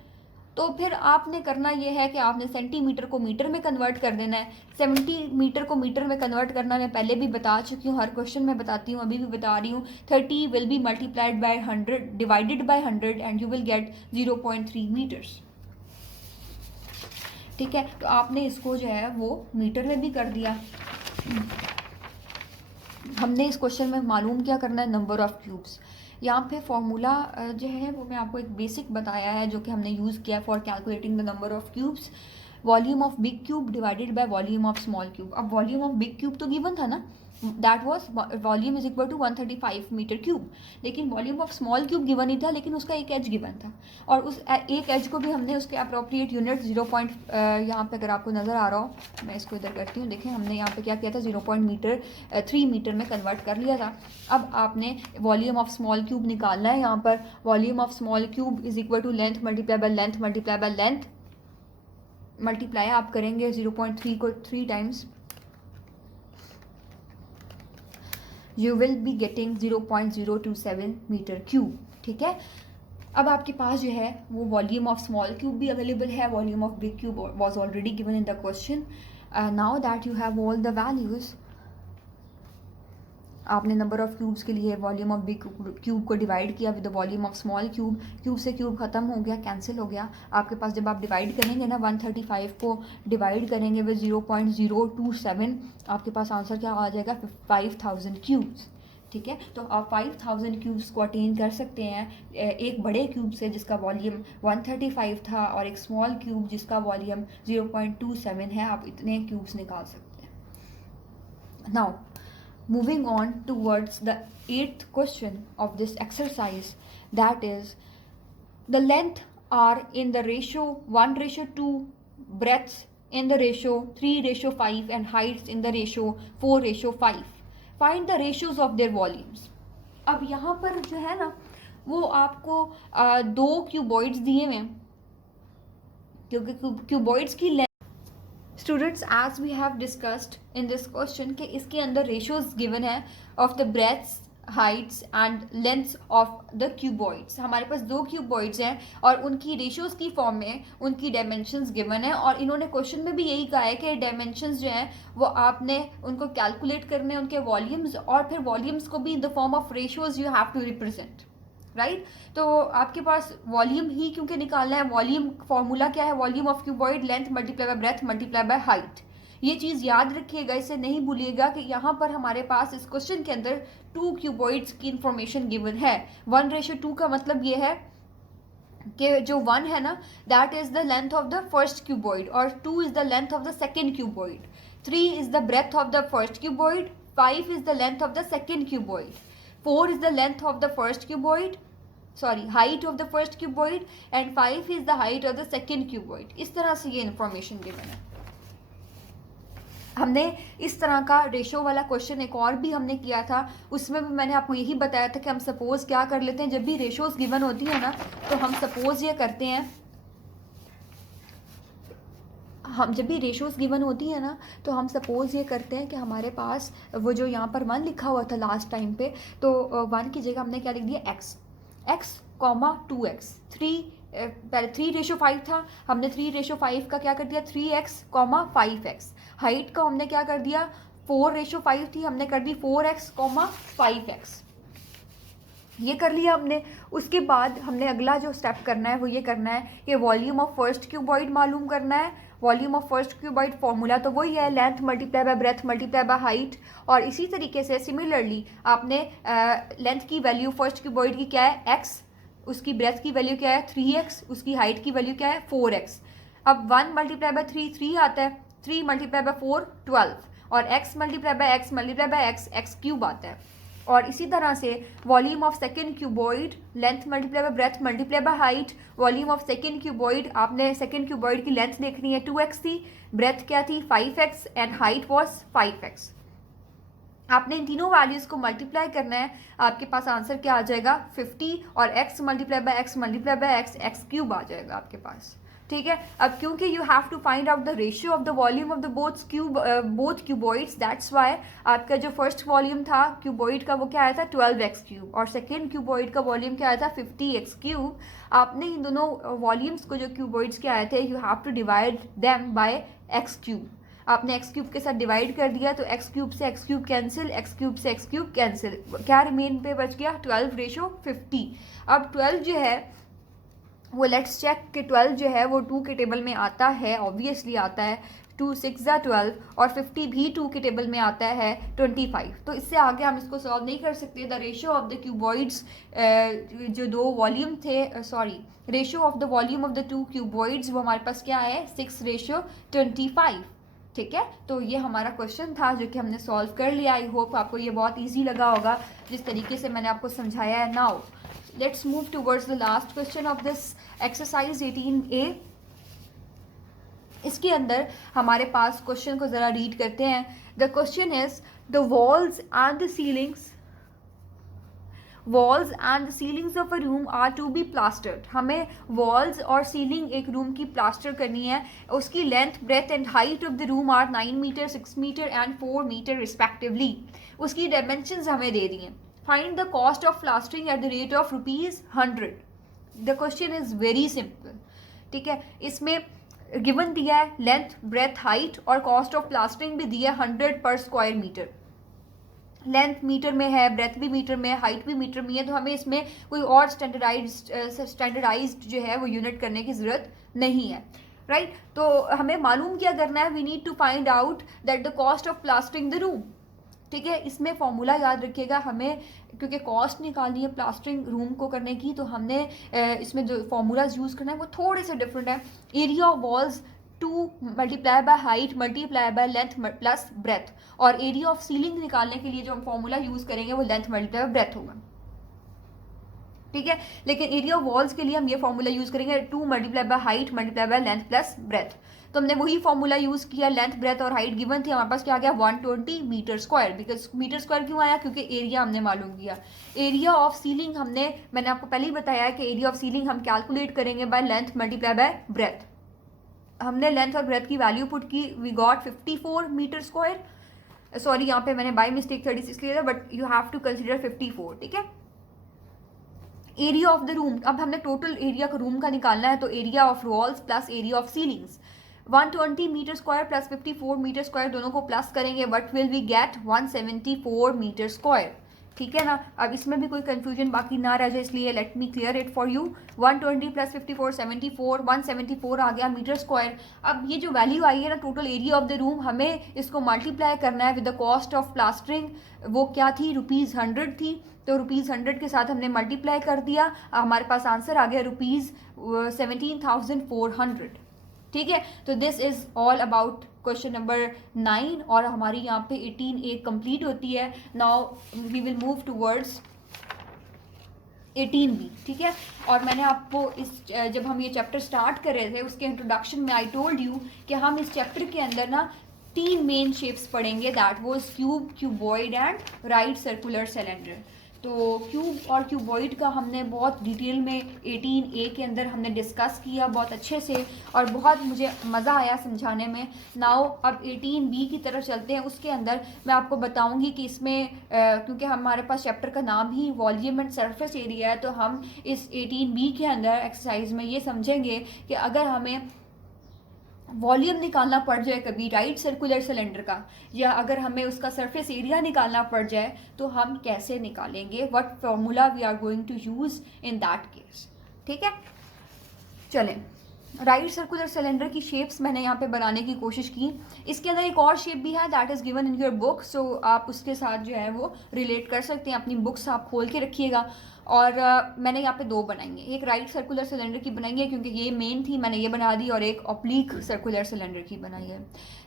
तो फिर आपने करना ये है कि आपने सेंटीमीटर को मीटर में कन्वर्ट कर देना है। 70 मीटर को मीटर में कन्वर्ट करना मैं पहले भी बता चुकी हूँ, हर क्वेश्चन में बताती हूँ, अभी भी बता रही हूँ। 30 will be multiplied by 100 divided by 100 and you will get 0.3 metres. ठीक है, तो आपने इसको जो है वो मीटर में भी कर दिया। हमने इस क्वेश्चन में मालूम क्या करना है, नंबर ऑफ़ क्यूब्स। यहाँ पे फॉर्मूला जो है वो मैं आपको एक बेसिक बताया है जो कि हमने यूज़ किया for calculating the number of cubes. Volume of big cube divided by volume of small cube. अब वॉल्यूम ऑफ बिग क्यूब तो गिवन था ना, that was volume is equal to 135 metre cube. लेकिन volume of small cube given ही था, लेकिन उसका एक एज गिवन था और उस एक एज को भी हमने उसके अप्रोप्रिएट यूनिट 0. यहाँ पे अगर आपको नज़र आ रहा हो, मैं इसको इधर करती हूँ, देखें हमने यहाँ पे क्या किया था 0.3 मीटर में कन्वर्ट कर लिया था। अब आपने वॉल्यूम ऑफ स्मॉल क्यूब निकालना है। यहाँ पर volume of small cube is equal to length multiply by length multiply by length, multiply आप करेंगे 0.3 को 3 times, you will be getting 0.027 metre cube. ठीक है, अब आपके पास जो है वो वॉल्यूम ऑफ स्मॉल क्यूब भी अवेलेबल है, volume of big cube was already given in the question. Now that you have all the values, आपने नंबर ऑफ़ क्यूब्स के लिए वॉल्यूम ऑफ बिग क्यूब को डिवाइड किया with the volume of small cube. Cube से cube ख़त्म हो गया, cancel हो गया। आपके पास जब आप डिवाइड करेंगे ना 135 को डिवाइड करेंगे विद 0.027, आपके पास आंसर क्या आ जाएगा 5000 क्यूब्स। ठीक है, तो आप 5000 क्यूब्स को अटेन कर सकते हैं एक बड़े क्यूब से जिसका वॉल्यूम 135 था और एक स्मॉल क्यूब जिसका वॉल्यूम 0.27 है। आप इतने क्यूब्स निकाल सकते हैं। Now moving on towards the 8th question of this exercise, that is the length are in the ratio 1:2, breadths in the ratio 3:5 and heights in the ratio 4:5. Find the ratios of their volumes. अब यहाँ पर जो है ना वो आपको दो cuboids दिए हुए हैं, क्योंकि क्यूबॉइड्स की students as we have discussed in this question कि इसके अंदर रेशियोज गिवन है of the breadths, heights and lengths of the cuboids. हमारे पास दो क्यूबॉइड्स हैं और उनकी रेशियोज की फॉर्म में उनकी डायमेंशंस गिवन है और इन्होंने क्वेश्चन में भी यही कहा है कि डायमेंशंस जो हैं वो आपने उनको कैलकुलेट करने, उनके वॉल्यूम्स और फिर वॉल्यूम्स को भी in the form of ratios you have to represent, right. तो आपके पास वॉल्यूम ही क्योंकि निकालना है, वॉल्यूम फॉर्मूला क्या है, volume of cuboid length multiply by breadth multiply by height. ये चीज़ याद रखिएगा, इसे नहीं भूलिएगा कि यहाँ पर हमारे पास इस क्वेश्चन के अंदर 2 क्यूबॉइड्स की इंफॉर्मेशन गिवन है। 1:2 का मतलब ये है कि जो 1 है ना that is the length of the first cuboid और 2 is the length of the second cuboid, 3 is the breadth of the first cuboid, 5 is the length of the second cuboid, 4 is the length of the first cuboid, sorry height of the first cuboid and 5 is the height of the second cuboid। इस तरह से ये information given है। हमने इस तरह का ratio वाला क्वेश्चन एक और भी हमने किया था, उसमें भी मैंने आपको यही बताया था कि हम सपोज क्या कर लेते हैं, जब भी रेशोज गिवन होती है ना तो हम सपोज ये करते हैं, हम जब भी रेशोज़ गिवन होती है ना तो हम सपोज़ ये करते हैं कि हमारे पास वो जो यहाँ पर 1 लिखा हुआ था लास्ट टाइम पे, तो 1 की जगह हमने क्या लिख दिया x। x, 2x, पहले 3:5 था, हमने 3:5 का क्या कर दिया 3x, 5x। हाइट का हमने क्या कर दिया 4:5 थी, हमने कर दी 4x, 5x। ये कर लिया हमने। उसके बाद हमने अगला जो स्टेप करना है वो ये करना है कि वॉल्यूम ऑफ फर्स्ट क्यूबॉइड मालूम करना है। Volume of first cuboid formula तो वही है, length multiply by breadth multiply by height. और इसी तरीके से सिमिलरली आपने लेंथ की वैल्यू फर्स्ट क्यूबॉइड की क्या है x, उसकी ब्रेथ की वैल्यू क्या है 3x, उसकी हाइट की वैल्यू क्या है 4x। अब 1 मल्टीप्लाई बाय 3 आता है, 3 मल्टीप्लाई बाय 4 12, और x multiply by x multiply by x cube आता है। और इसी तरह से volume of second cuboid length multiply by breadth multiply by height. Volume of second cuboid, आपने सेकेंड क्यूबॉइड की लेंथ देखनी है 2x थी, ब्रेथ क्या थी 5x and height was 5x। आपने इन तीनों वैल्यूज़ को मल्टीप्लाई करना है, आपके पास आंसर क्या आ जाएगा 50, और x multiply by x multiply by x cube आ जाएगा आपके पास। ठीक है, अब क्योंकि you have to find out the ratio of the volume of the both cuboids, that's why आपका जो फर्स्ट वॉल्यूम था क्यूबॉइड का वो क्या आया था 12x क्यूब, और सेकेंड क्यूबॉइड का वॉल्यूम क्या आया था 50x क्यूब। आपने इन दोनों वॉल्यूम्स को जो क्यूबॉइड्स के आए थे you have to divide them by x cube. आपने x क्यूब के साथ डिवाइड कर दिया तो x क्यूब से x cube cancel, x cube से x क्यूब कैंसिल, क्या रिमेन पे बच गया 12:50। अब 12 जो है वो लेट्स चेक कि 12 जो है वो 2 के टेबल में आता है, ऑब्वियसली आता है, 2 6 12, और 50 भी 2 के टेबल में आता है 25। तो इससे आगे हम इसको सॉल्व नहीं कर सकते। The ratio of the cuboids, जो दो वॉल्यूम थे, ratio of the volume of the 2 cuboids वो हमारे पास क्या है 6:25। ठीक है, तो ये हमारा क्वेश्चन था जो कि हमने सॉल्व कर लिया। आई होप आपको ये बहुत ईजी लगा होगा जिस तरीके से मैंने आपको समझाया है। Now let's move towards the last question of this exercise 18A। इसके अंदर हमारे पास क्वेश्चन को ज़रा रीड करते हैं। The question is the walls and the ceilings of a room are to be plastered। हमें walls और सीलिंग एक रूम की प्लास्टर करनी है। उसकी length breadth and height of the room are 9 metre 6 metre एंड 4 मीटर रिस्पेक्टिवली। उसकी dimensions हमें दे दी हैं। Find the cost of plastering at the rate of ₹100। The question is very simple। ठीक है, इसमें गिवन दिया है लेंथ ब्रेथ हाइट और कॉस्ट ऑफ प्लास्टरिंग भी दिया है 100 पर स्क्वायर मीटर। लेंथ मीटर में है, ब्रेथ भी मीटर में है, हाइट भी मीटर में है, तो हमें इसमें कोई और स्टैंडर्डाइज्ड जो है वो यूनिट करने की ज़रूरत नहीं है, राइट। तो हमें मालूम क्या करना है, we need to find out that the cost of plastering the room. ठीक है, इसमें फॉर्मूला याद रखिएगा हमें, क्योंकि कॉस्ट निकालनी है प्लास्टरिंग रूम को करने की, तो हमने इसमें जो फॉर्मूलाज यूज़ करना है वो थोड़े से डिफरेंट है। Area of walls 2 multiply by height multiply by length plus breath, और एरिया ऑफ सीलिंग निकालने के लिए जो हम फॉर्मूला यूज़ करेंगे वो लेंथ मल्टीप्लाई बाय ब्रेथ होगा। ठीक है, लेकिन एरिया ऑफ वॉल्स के लिए हम ये फॉर्मूला यूज़ करेंगे 2 multiply by height multiply by length plus breadth. तो हमने वही फॉर्मूला यूज़ किया, लेंथ ब्रेथ और हाइट गिवन थी, हमारे पास क्या आ गया 120 metre square. Because metre square क्यों आया, क्योंकि एरिया हमने मालूम किया। एरिया ऑफ सीलिंग मैंने आपको पहले ही बताया कि एरिया ऑफ सीलिंग हम कैलकुलेट करेंगे by length multiply by breadth. हमने लेंथ और ब्रेथ की वैल्यू पुट की, we got 54 metre square. Sorry, यहाँ पे मैंने बाय मिस्टेक 36 लिया था, but you have to consider 54। ठीक है, एरिया ऑफ द रूम, अब हमने टोटल एरिया का रूम का निकालना है, तो area of walls plus area of ceilings 120 metre square plus 54 metre square, दोनों को प्लस करेंगे, what will we get 174 metre square. ठीक है ना, अब इसमें भी कोई कंफ्यूजन बाकी ना रह जाए, इसलिए let me clear it for you. 120 plus 54 74, 174 आ गया मीटर स्क्वायर। अब ये जो वैल्यू आई है ना total area of the room, हमें इसको मल्टीप्लाई करना है with the cost of plastering. वो क्या थी, ₹100 थी, तो ₹100 के साथ हमने मल्टीप्लाई कर दिया, हमारे पास आंसर आ गया ₹17,400। ठीक है, तो this is all about question number 9, और हमारी यहाँ पे 18A कंप्लीट होती है। Now we will move towards 18B। ठीक है, और मैंने आपको जब हम ये चैप्टर स्टार्ट कर रहे थे उसके इंट्रोडक्शन में आई टोल्ड यू कि हम इस चैप्टर के अंदर ना 3 मेन शेप्स पढ़ेंगे, that was cube, cuboid and right circular cylinder. तो क्यूब और क्यूबॉइड का हमने बहुत डिटेल में 18A के अंदर हमने डिस्कस किया बहुत अच्छे से, और बहुत मुझे मज़ा आया समझाने में। नाउ अब 18B की तरफ चलते हैं। उसके अंदर मैं आपको बताऊंगी कि इसमें क्योंकि हमारे पास चैप्टर का नाम ही वॉल्यूम एंड सरफेस एरिया है, तो हम इस 18B के अंदर एक्सरसाइज में ये समझेंगे कि अगर हमें वॉल्यूम निकालना पड़ जाए कभी राइट सर्कुलर सिलेंडर का, या अगर हमें उसका सरफेस एरिया निकालना पड़ जाए, तो हम कैसे निकालेंगे, what formula we are going to use in that case. ठीक है, चलें। राइट सर्कुलर सिलेंडर की शेप्स मैंने यहाँ पे बनाने की कोशिश की। इसके अंदर एक और शेप भी है that is given in your book, so आप उसके साथ जो है वो रिलेट कर सकते हैं। अपनी बुक्स आप खोल के रखिएगा। और मैंने यहाँ पे दो बनाई हैं, एक राइट सर्कुलर सिलेंडर की बनाई है क्योंकि ये मेन थी, मैंने ये बना दी, और एक ऑब्लिक सर्कुलर सिलेंडर की बनाई है।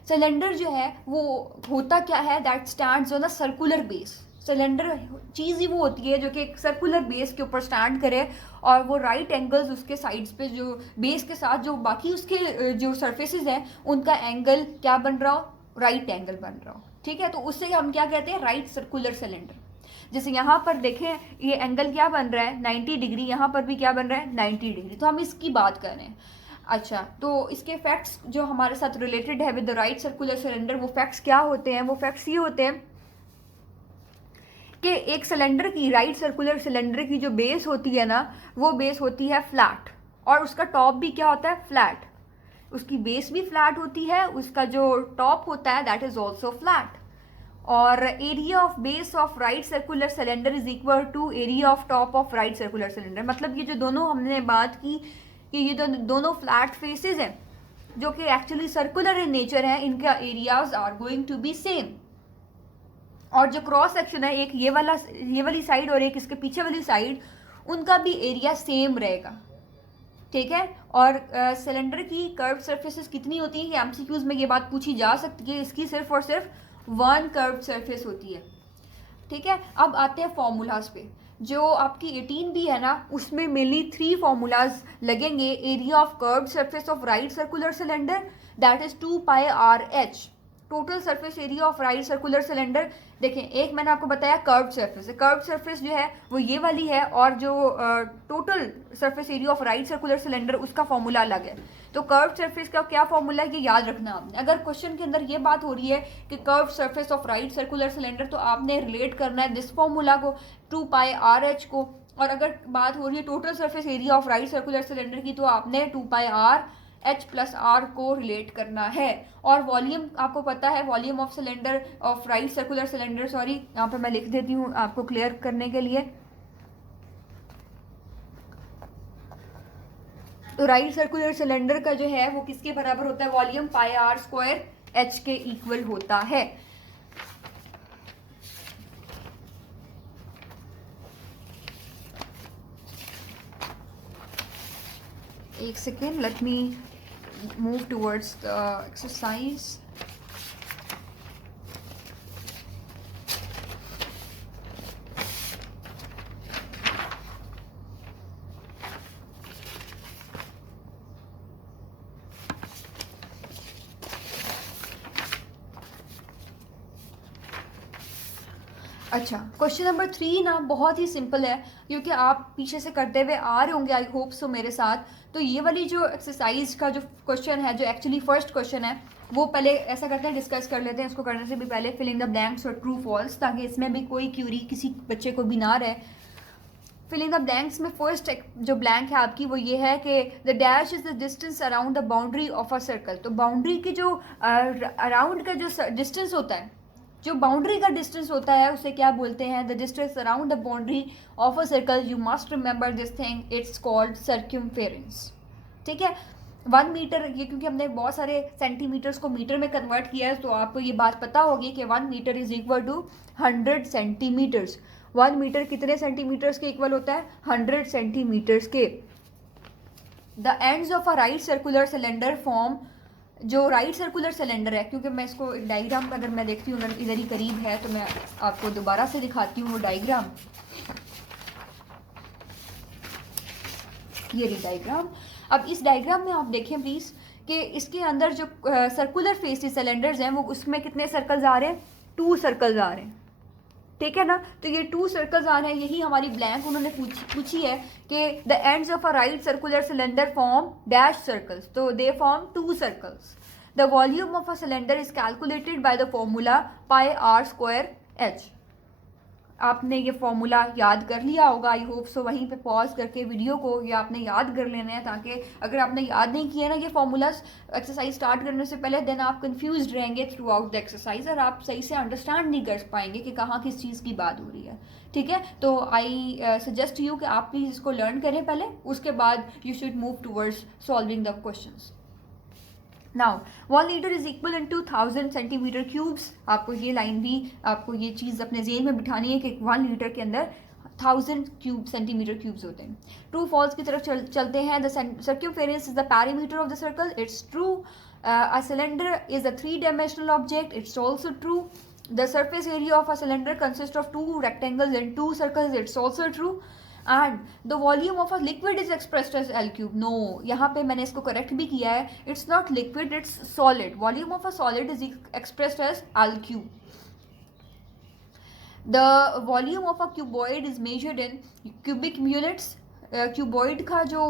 सिलेंडर जो है वो होता क्या है, that stands on a circular base. Cylinder चीज़ ही वो होती है जो कि एक सर्कुलर बेस के ऊपर स्टैंड करे, और वो राइट एंगल्स उसके साइड्स पे, जो बेस के साथ जो बाकी उसके जो सर्फेसिस हैं उनका एंगल क्या बन रहा हो, राइट एंगल बन रहा हो। ठीक है, तो उससे हम क्या कहते हैं, राइट सर्कुलर सिलेंडर। जैसे यहाँ पर देखें ये एंगल क्या बन रहा है 90 डिग्री, यहाँ पर भी क्या बन रहा है 90 डिग्री, तो हम इसकी बात कर रहे हैं। अच्छा, तो इसके फैक्ट्स जो हमारे साथ रिलेटेड है with the right circular cylinder, वो फैक्ट्स क्या होते हैं, वो फैक्ट्स ये होते हैं कि एक सिलेंडर की, राइट सर्कुलर सिलेंडर की जो बेस होती है ना, वो बेस होती है फ्लैट, और उसका टॉप भी क्या होता है, फ्लैट। उसकी बेस भी फ्लैट होती है, उसका जो टॉप होता है दैट इज ऑल्सो फ्लैट। और area of base of right circular cylinder is equal to area of top of right circular cylinder. मतलब ये जो दोनों हमने बात की कि ये दोनों फ्लैट फेसेस हैं जो कि एक्चुअली सर्कुलर इन नेचर है, इनका areas are going to be same. और जो क्रॉस सेक्शन है, एक ये वाली साइड और एक इसके पीछे वाली साइड, उनका भी एरिया सेम रहेगा। ठीक है, और सिलेंडर की कर्व सरफेसेस कितनी होती है, कि एमसीक्यूज में ये बात पूछी जा सकती है, इसकी सिर्फ और सिर्फ वन कर्व सरफेस होती है। ठीक है, अब आते हैं फॉर्मूलाज पे। जो आपकी 18B है ना, उसमें मेनली 3 फॉर्मूलाज लगेंगे। Area of curve surface of right circular cylinder that is 2πRh, total surface area of right circular cylinder. देखें, एक मैंने आपको बताया कर्व सरफेस है, कर्व सरफेस जो है वो ये वाली है, और जो total surface area of right circular cylinder उसका फॉर्मूला अलग है। तो कर्व सरफेस का क्या फॉर्मूला है, ये याद रखना आपने। अगर क्वेश्चन के अंदर ये बात हो रही है कि curve surface of right circular cylinder, तो आपने रिलेट करना है दिस फॉर्मूला को 2πRh को। और अगर बात हो रही है total surface area of right circular cylinder की, तो आपने 2πRh प्लस R को रिलेट करना है। और वॉल्यूम आपको पता है, volume of cylinder of right circular cylinder, sorry यहाँ पे मैं लिख देती हूँ आपको क्लियर करने के लिए। तो राइट सर्कुलर सिलेंडर का जो है वो किसके बराबर होता है, वॉल्यूम πr² h के इक्वल होता है। एक second, let me move towards the exercise. अच्छा, क्वेश्चन नंबर 3 ना बहुत ही सिंपल है, क्योंकि आप पीछे से करते हुए आ रहे होंगे, आई होप सो मेरे साथ। तो ये वाली जो एक्सरसाइज का जो क्वेश्चन है, जो एक्चुअली फर्स्ट क्वेश्चन है, वो पहले ऐसा करते हैं, डिस्कस कर लेते हैं। उसको करने से भी पहले फिलिंग द ब्लैंक्स और ट्रू फॉल्स, ताकि इसमें भी कोई क्यूरी किसी बच्चे को भी ना रहे। फिलिंग द ब्लैंक्स में फर्स्ट जो ब्लैंक है आपकी, वो ये है कि the dash is the distance around the boundary of a circle. तो बाउंड्री की जो अराउंड का जो डिस्टेंस होता है, जो बाउंड्री का डिस्टेंस होता है, उसे क्या बोलते हैं, the distance around the boundary of a circle. You must remember this thing, it's called circumference. ठीक है, 1 मीटर, ये क्योंकि हमने बहुत सारे सेंटीमीटर्स को मीटर में कन्वर्ट किया है, तो आपको ये बात पता होगी कि 1 metre is equal to 100 centimetres. 1 metre कितने सेंटीमीटर्स के इक्वल होता है, 100 सेंटीमीटर्स के। The ends of a right circular cylinder form, जो राइट सर्कुलर सिलेंडर है, क्योंकि मैं इसको डायग्राम अगर मैं देखती हूँ इधर ही करीब है, तो मैं आपको दोबारा से दिखाती हूँ वो डायग्राम। ये रही डायग्राम। अब इस डायग्राम में आप देखें प्लीज़ कि इसके अंदर जो सर्कुलर फेस सिलेंडर्स हैं, वो उसमें कितने सर्कल्स आ रहे हैं, 2 सर्कल्स आ रहे हैं। ठीक है ना। तो ये 2 सर्कल्स आ रहे हैं, यही हमारी ब्लैंक उन्होंने पूछी है कि the ends of a right circular cylinder form dash circles, तो they form 2 circles. The volume of a cylinder is calculated by the formula pi r square h. आपने ये फॉर्मूला याद कर लिया होगा, आई होप सो। वहीं पे pause करके वीडियो को ये आपने याद कर लेना है, ताकि अगर आपने याद नहीं किया ना ये फॉर्मूलाज एक्सरसाइज स्टार्ट करने से पहले, देन आप कंफ्यूज रहेंगे थ्रू आउट द एक्सरसाइज और आप सही से अंडरस्टैंड नहीं कर पाएंगे कि कहाँ किस चीज़ की बात हो रही है। ठीक है, तो आई सजेस्ट यू कि आप प्लीज़ इसको लर्न करें पहले, उसके बाद you should move towards solving the questions. Now 1 litre is equal in 2000 centimetre cubes. आपको ये लाइन भी, आपको ये चीज़ अपने जेहन में बिठानी है कि 1 लीटर के अंदर 1000 सेंटीमीटर क्यूब्स होते हैं। ट्रू फॉल्स की तरफ चलते हैं। The circumference is the perimeter of the circle, it's true. A cylinder is a 3-dimensional object, it's also true. The surface area of a cylinder consist of 2 rectangles and 2 circles, it's also true. And the volume of a liquid is expressed as l cube. No, यहाँ पे मैंने इसको correct भी किया है, it's not liquid, it's solid. Volume of a solid is expressed as l cube. The volume of a cuboid is measured in cubic units. Cuboid का जो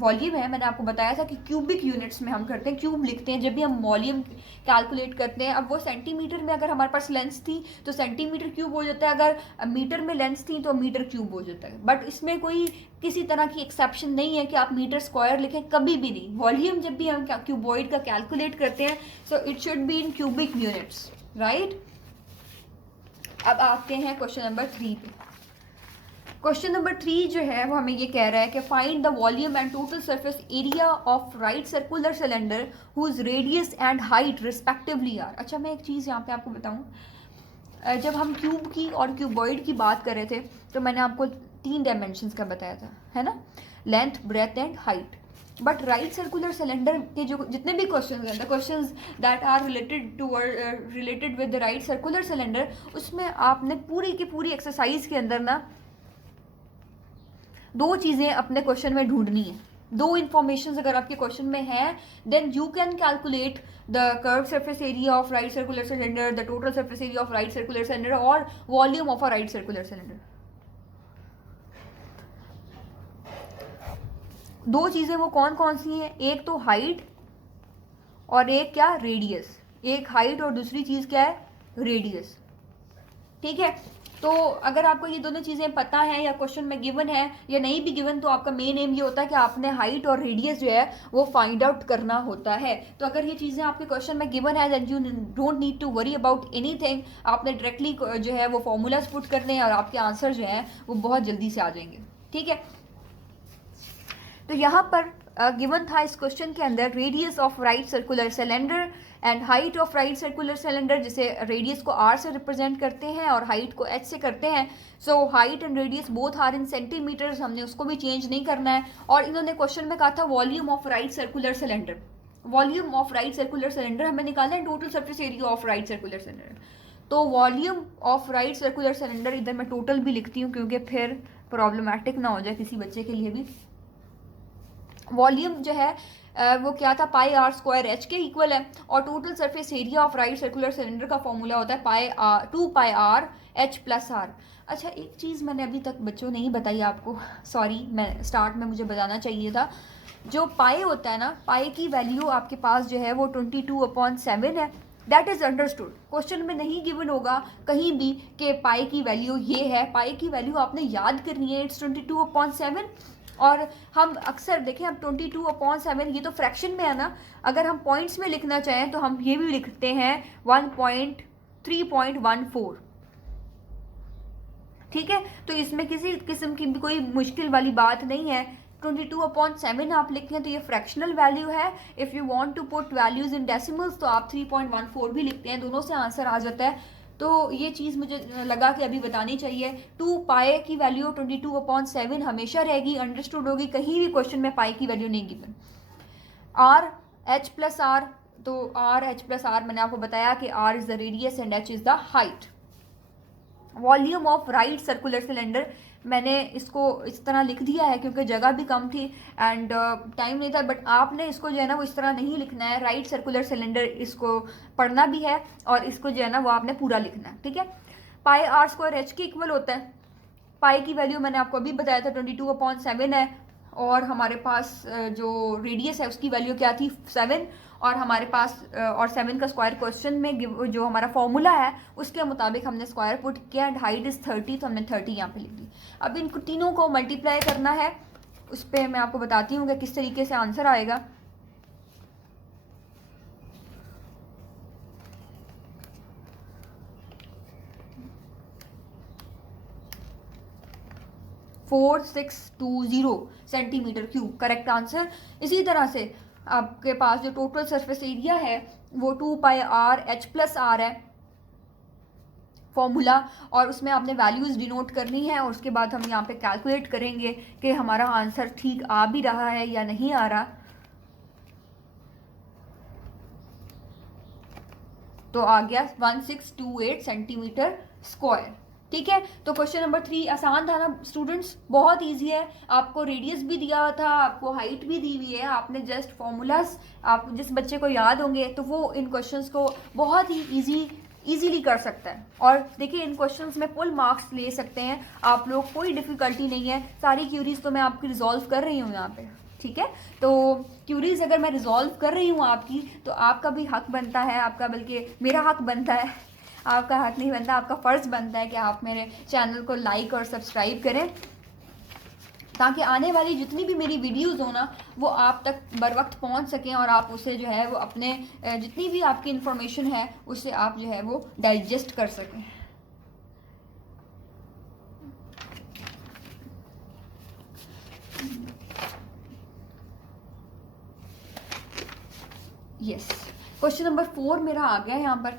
volume है, मैंने आपको बताया था कि क्यूबिक यूनिट्स में हम करते हैं, क्यूब लिखते हैं जब भी हम वॉल्यूम कैलकुलेट करते हैं। अब वो सेंटीमीटर में अगर हमारे पास लेंस थी तो सेंटीमीटर क्यूब हो जाता है, अगर मीटर में लेंस थी तो मीटर क्यूब हो जाता है। बट इसमें कोई किसी तरह की एक्सेप्शन नहीं है कि आप मीटर स्क्वायर लिखें, कभी भी नहीं। वॉल्यूम जब भी हम क्यूबॉइड का कैलकुलेट करते हैं so it should be in cubic units, right. अब आते हैं क्वेश्चन नंबर 3 पे। क्वेश्चन नंबर 3 जो है वो हमें ये कह रहा है कि find the volume and total surface area of right circular cylinder whose radius and height respectively are. अच्छा, मैं एक चीज़ यहाँ पे आपको बताऊँ, जब हम क्यूब की और क्यूबॉइड की बात कर रहे थे तो मैंने आपको 3 डायमेंशंस का बताया था, है ना, length, breadth and height. But right circular cylinder के जो जितने भी क्वेश्चन हैं, the question that are related with the right circular cylinder, उसमें आपने पूरी की पूरी एक्सरसाइज के अंदर ना 2 चीज़ें अपने क्वेश्चन में ढूंढनी है। 2 इंफॉर्मेशन अगर आपके क्वेश्चन में है, then you can calculate the curve surface area of right circular cylinder, the total surface area of right circular cylinder और volume of a right circular cylinder. 2 चीज़ें वो कौन कौन सी हैं, एक तो हाइट और एक क्या, रेडियस। एक हाइट और दूसरी चीज़ क्या है, रेडियस। ठीक है, तो अगर आपको ये दोनों चीज़ें पता है या क्वेश्चन में गिवन है या नहीं भी गिवन, तो आपका मेन एम ये होता है कि आपने हाइट और रेडियस जो है वो फाइंड आउट करना होता है। तो अगर ये चीज़ें आपके क्वेश्चन में गिवन है then you don't need to worry about anything. आपने डायरेक्टली जो है वो फॉर्मूलाज पुट करने हैं और आपके आंसर जो हैं वो बहुत जल्दी से आ जाएंगे। ठीक है, तो यहाँ पर गिवन था इस क्वेश्चन के अंदर radius of right circular cylinder and height of right circular cylinder, जिसे रेडियस को आर से रिप्रेजेंट करते हैं और हाइट को एच से करते हैं। So height and radius both are in centimetres, हमने उसको भी चेंज नहीं करना है। और इन्होंने क्वेश्चन में कहा था volume of right circular cylinder. Volume of right circular cylinder हमें निकालना है total surface area of right circular cylinder. तो volume of right circular cylinder, इधर मैं टोटल भी लिखती हूँ क्योंकि फिर प्रॉब्लमेटिक ना हो जाए किसी बच्चे के लिए भी। वॉल्यूम जो है वो क्या था, पाई आर स्क्वायर एच के इक्वल है। और total surface area of right circular cylinder का फॉर्मूला होता है 2 pi R h plus are. अच्छा, एक चीज़ मैंने अभी तक बच्चों नहीं बताई आपको, सॉरी, मैं स्टार्ट में मुझे बताना चाहिए था। जो पाई होता है ना, पाई की वैल्यू आपके पास जो है वो 22/7 है। That is understood. क्वेश्चन में नहीं गिवन होगा कहीं भी कि पाई की वैल्यू ये है। पाई की वैल्यू आपने याद करनी है, इट्स 22/7। और हम अक्सर देखें, अब 22/7 ये तो फ्रैक्शन में है ना, अगर हम पॉइंट्स में लिखना चाहें तो हम ये भी लिखते हैं 1.3.14। ठीक है, तो इसमें किसी किस्म की भी कोई मुश्किल वाली बात नहीं है। 22/7 आप लिखते हैं तो ये फ्रैक्शनल वैल्यू है। If you want to put values in decimals तो आप 3.14 भी लिखते हैं, दोनों से आंसर आ जाता है। तो ये चीज़ मुझे लगा कि अभी बतानी चाहिए। 2 पाई की वैल्यू 22/7 हमेशा रहेगी, अंडरस्टूड होगी, कहीं भी क्वेश्चन में पाई की वैल्यू नहीं given. R h plus r, तो आर एच प्लस आर मैंने आपको बताया कि r is the radius and h is the height. Volume of right circular cylinder, मैंने इसको इस तरह लिख दिया है क्योंकि जगह भी कम थी एंड टाइम नहीं था। बट आपने इसको जो है ना वो इस तरह नहीं लिखना है। राइट सर्कुलर सिलेंडर इसको पढ़ना भी है और इसको जो है ना वो आपने पूरा लिखना है। ठीक है, पाई आर स्क्वायर एच के इक्वल होता है। पाई की वैल्यू मैंने आपको अभी बताया था 22/7 है, और हमारे पास जो रेडियस है उसकी वैल्यू क्या थी 7, और हमारे पास और 7 का स्क्वायर क्वेश्चन में जो हमारा फॉर्मूला है उसके मुताबिक हमने स्क्वायर पुट किया एंड हाइट इज़ 30, तो हमने 30 यहाँ पे लिख दी। अब इनको तीनों को मल्टीप्लाई करना है, उस पर मैं आपको बताती हूँ कि किस तरीके से आंसर आएगा। Four 620 centimetre cube correct answer. इसी तरह से आपके पास जो टोटल सरफेस एरिया है वो 2πr/h+r है फॉर्मूला, और उसमें आपने वैल्यूज़ डिनोट करनी है, और उसके बाद हम यहाँ पे कैलकुलेट करेंगे कि हमारा आंसर ठीक आ भी रहा है या नहीं आ रहा। तो आ गया 1628 सेंटीमीटर स्क्वायर। ठीक है, तो क्वेश्चन नंबर 3 आसान था ना स्टूडेंट्स, बहुत इजी है। आपको रेडियस भी दिया था, आपको हाइट भी दी हुई है, आपने जस्ट फॉर्मूलाज, आप जिस बच्चे को याद होंगे तो वो इन क्वेश्चंस को बहुत ही इजीली कर सकता है। और देखिए इन क्वेश्चंस में फुल मार्क्स ले सकते हैं आप लोग, कोई डिफ़िकल्टी नहीं है। सारी क्यूरीज तो मैं आपकी रिजॉल्व कर रही हूँ यहाँ पे। ठीक है, तो क्यूरीज अगर मैं रिजॉल्व कर रही हूँ आपकी, तो आपका भी हक बनता है, आपका बल्कि मेरा हक बनता है, आपका हक नहीं बनता, आपका फ़र्ज़ बनता है कि आप मेरे चैनल को लाइक और सब्सक्राइब करें, ताकि आने वाली जितनी भी मेरी वीडियोस हो ना वो आप तक बर वक्त पहुँच सकें, और आप उसे जो है वो अपने जितनी भी आपकी इन्फॉर्मेशन है उसे आप जो है वो डाइजेस्ट कर सकें। यस, क्वेश्चन नंबर 4 मेरा आ गया यहाँ पर।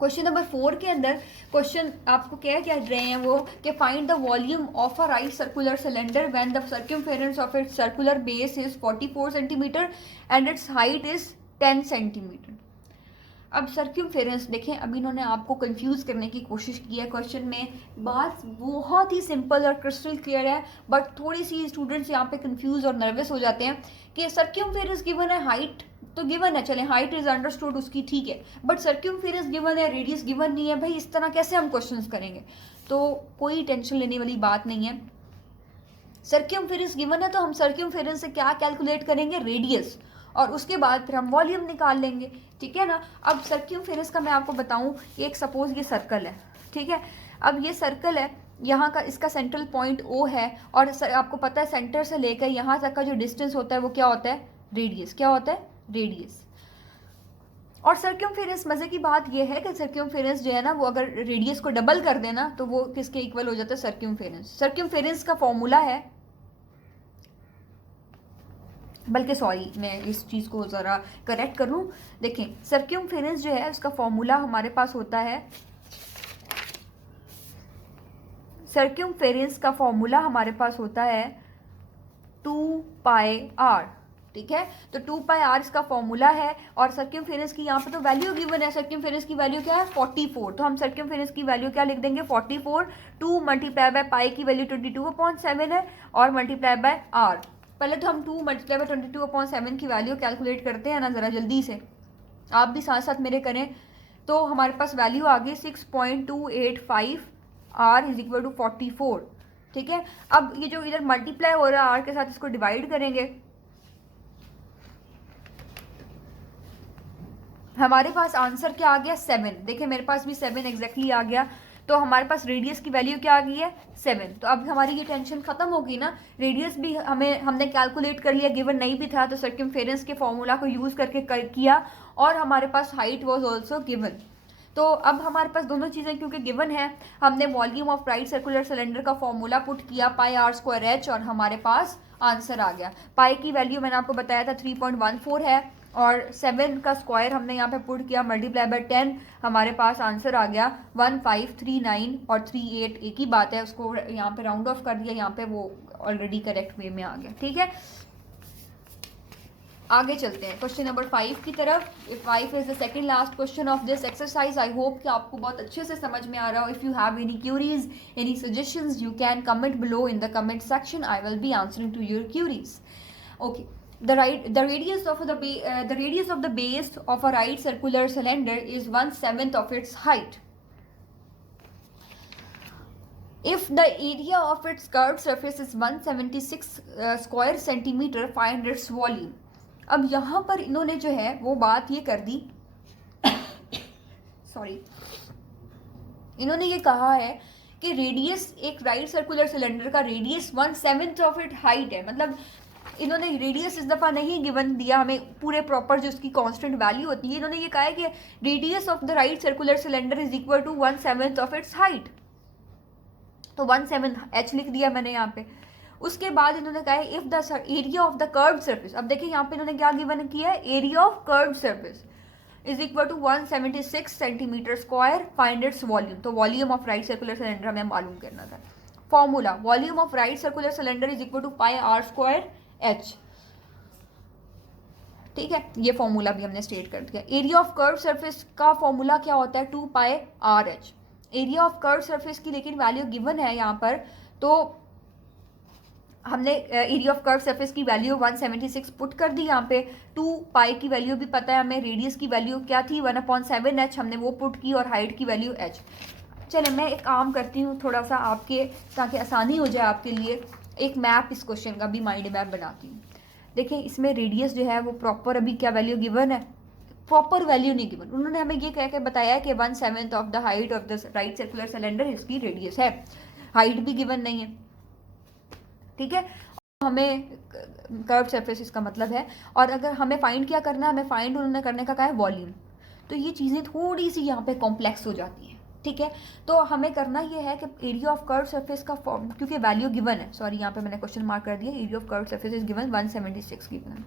क्वेश्चन नंबर 4 के अंदर क्वेश्चन आपको क्या कह रहे हैं वो कि find the volume of a right circular cylinder when the circumference of its circular base is 44 centimetre and it's height is 10 centimetre. अब सर्कमफेरेंस देखें, अभी इन्होंने आपको कंफ्यूज करने की कोशिश की है क्वेश्चन में। बात बहुत ही सिंपल और क्रिस्टल क्लियर है, बट थोड़ी सी स्टूडेंट्स यहाँ पे कंफ्यूज और नर्वस हो जाते हैं कि सर्कमफेरेंस गिवन है, हाइट तो गिवन है, चलें हाइट इज अंडरस्टूड उसकी, ठीक है, बट सर्कमफेरेंस गिवन है, रेडियस गिवन नहीं है। भाई इस तरह कैसे हम क्वेश्चंस करेंगे? तो कोई टेंशन लेने वाली बात नहीं है। सर्कमफेरेंस गिवन है तो हम सर्कमफेरेंस से क्या कैलकुलेट करेंगे? रेडियस, और उसके बाद फिर हम वॉल्यूम निकाल लेंगे। ठीक है ना। अब सर्कमफेरेंस का मैं आपको बताऊं, एक सपोज ये सर्कल है, ठीक है। अब ये सर्कल है, यहाँ का इसका सेंट्रल पॉइंट O है, और आपको पता है सेंटर से लेकर यहाँ तक का जो डिस्टेंस होता है वो क्या होता है? रेडियस। क्या होता है? रेडियस। और सर्कमफेरेंस, मज़े की बात यह है कि सर्कमफेरेंस जो है ना वो अगर रेडियस को डबल कर देना तो वो किसके इक्वल हो जाता है? सर्कमफेरेंस। सर्कमफेरेंस का फॉर्मूला है, बल्कि सॉरी मैं इस चीज़ को ज़रा करेक्ट कर लूँ। देखें सर्कमफेरेंस जो है उसका फॉर्मूला हमारे पास होता है, सर्कमफेरेंस का फॉर्मूला हमारे पास होता है 2πr। ठीक है, तो 2πr इसका फॉर्मूला है, और सर्कमफेरेंस की यहाँ पे तो वैल्यू गिवन है। सर्कमफेरेंस की वैल्यू क्या है? 44। तो हम सर्कमफेरेंस की वैल्यू क्या लिख देंगे? 44। 2 मल्टीप्लाई बाय पाई की वैल्यू 22/7 है, और मल्टीप्लाई बाय r। पहले तो हम 2 मल्टीप्लाई बाय 22/7 की वैल्यू कैलकुलेट करते हैं ना, ज़रा जल्दी से आप भी साथ साथ मेरे करें। तो हमारे पास वैल्यू आ गई 6.285 r इज इक्वल टू 44। ठीक है, अब ये जो इधर मल्टीप्लाई हो रहा है r के साथ, इसको डिवाइड करेंगे। हमारे पास आंसर क्या आ गया? 7। देखिए मेरे पास भी 7 एग्जैक्टली आ गया। तो हमारे पास रेडियस की वैल्यू क्या आ गई है? 7। तो अब हमारी ये टेंशन खत्म होगी ना, रेडियस भी हमने कैलकुलेट कर लिया, गिवन नहीं भी था तो सर्कमफेरेंस के फॉर्मूला को यूज़ करके किया, और हमारे पास हाइट वाज आल्सो गिवन। तो अब हमारे पास दोनों चीज़ें क्योंकि गिवन है, हमने volume of right circular cylinder का फॉर्मूला पुट किया πr²h, और हमारे पास आंसर आ गया। पाई की वैल्यू मैंने आपको बताया था 3.14 है, और 7 का स्क्वायर हमने यहाँ पे पुट किया, मल्टीप्लाई बाय 10, हमारे पास आंसर आ गया 1539 और 38। एक ही बात है, उसको यहाँ पे राउंड ऑफ कर दिया, यहाँ पे वो ऑलरेडी करेक्ट वे में आ गया। ठीक है, आगे चलते हैं क्वेश्चन नंबर 5 की तरफ। 5 is the second last question of this exercise. I hope कि आपको बहुत अच्छे से समझ में आ रहा हो। If you have any queries, any suggestions, you can comment below in the comment section. I will be answering to your queries. Okay, the radius of the base of a right circular cylinder is 1/7 of its height. If the area of its curved surface is 176 square centimetre, find its volume. अब यहाँ पर इन्होंने जो है वो बात ये कर दी सॉरी, इन्होंने ये कहा है कि रेडियस, एक राइट सर्कुलर सिलेंडर का रेडियस 1/7 ऑफ इट हाइट है। मतलब इन्होंने रेडियस इस दफ़ा नहीं गिवन दिया हमें पूरे प्रॉपर जो उसकी कांस्टेंट वैल्यू होती है, इन्होंने ये कहा है कि radius of the right circular cylinder is equal to 1/7 of its height. तो 1/7 h लिख दिया मैंने यहाँ पे। उसके बाद इन्होंने कहा है if the area of the curved surface, अब देखिए यहाँ पे इन्होंने क्या गिवन किया है, area of curved surface is equal to 176 centimetre square, find its volume. तो volume of right circular cylinder हमें मालूम करना था। Formula, volume of right circular cylinder is equal to pi r square h. ठीक है, ये फॉर्मूला भी हमने स्टेट कर दिया। एरिया ऑफ कर्व सरफेस का फॉर्मूला क्या होता है, 2 pi R H. Area of curve surface की लेकिन वैल्यू गिवन है यहाँ पर, तो हमने एरिया ऑफ कर्व सरफेस की वैल्यू 176 पुट कर दी यहाँ पे। 2 पाई की वैल्यू भी पता है हमें, रेडियस की वैल्यू क्या थी 1/7 h, हमने वो पुट की, और हाइट की वैल्यू h। चले मैं एक काम करती हूँ थोड़ा सा आपके, ताकि आसानी हो जाए आपके लिए, एक मैप इस क्वेश्चन का भी माइंड मैप बनाती हूँ। देखिए इसमें रेडियस जो है वो प्रॉपर अभी क्या वैल्यू गिवन है, प्रॉपर वैल्यू नहीं गिवन। उन्होंने हमें ये कह के बताया है कि 1/7 of the height of the right circular cylinder इसकी रेडियस है, हाइट भी गिवन नहीं है। ठीक है, हमें कर्व सरफेस इसका मतलब है, और अगर हमें फाइंड क्या करना है, हमें फाइंड उन्होंने करने का कहा है वॉल्यूम। तो ये चीज़ें थोड़ी सी यहाँ पे कॉम्प्लेक्स हो जाती हैं। ठीक है, तो हमें करना ये है कि एरिया ऑफ कर्व सरफेस का फॉर्म, क्योंकि वैल्यू गिवन है, सॉरी यहाँ पे मैंने क्वेश्चन मार्क कर दिया, area of curve surface is given 176 given है।